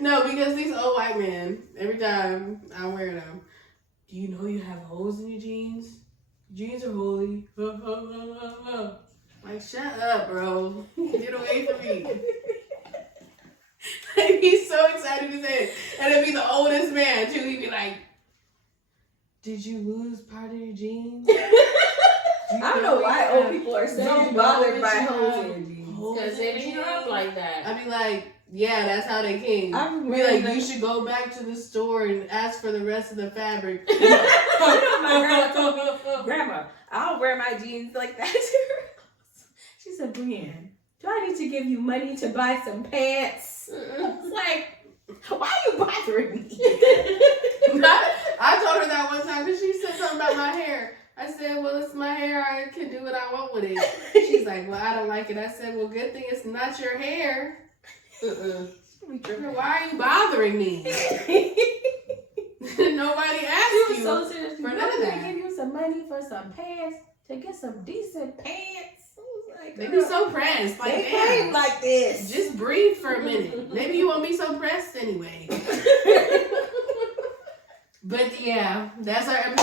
No, because these old white men, every time I wear them, do you know you have holes in your jeans? Jeans are holy. Like, shut up, bro. Get away from me. Like, he's so excited to say it. And it'd be the oldest man, too. He'd be like, did you lose part of your jeans? I don't know why old people are so bothered by holes in your jeans. Because they didn't grow up like that. I'd be like, yeah, that's how they came. I Be remember like, you should go back to the store and ask for the rest of the fabric. You know, my grandma told me, Grandma, I'll wear my jeans like that to her house. She said, Brienne, do I need to give you money to buy some pants? It's like, why are you bothering me? I told her that one time because she said something about my hair. I said, well, it's my hair. I can do what I want with it. She's like, well, I don't like it. I said, well, good thing it's not your hair. Why are you bothering me? Nobody asked She was you. so serious. for You none want of me to that. give you some money for some pants to get some decent pants? I was like, They girl, be so pressed. Like, they damn. came like this. Just breathe for a minute. Maybe you won't be so pressed anyway. But yeah, that's our episode.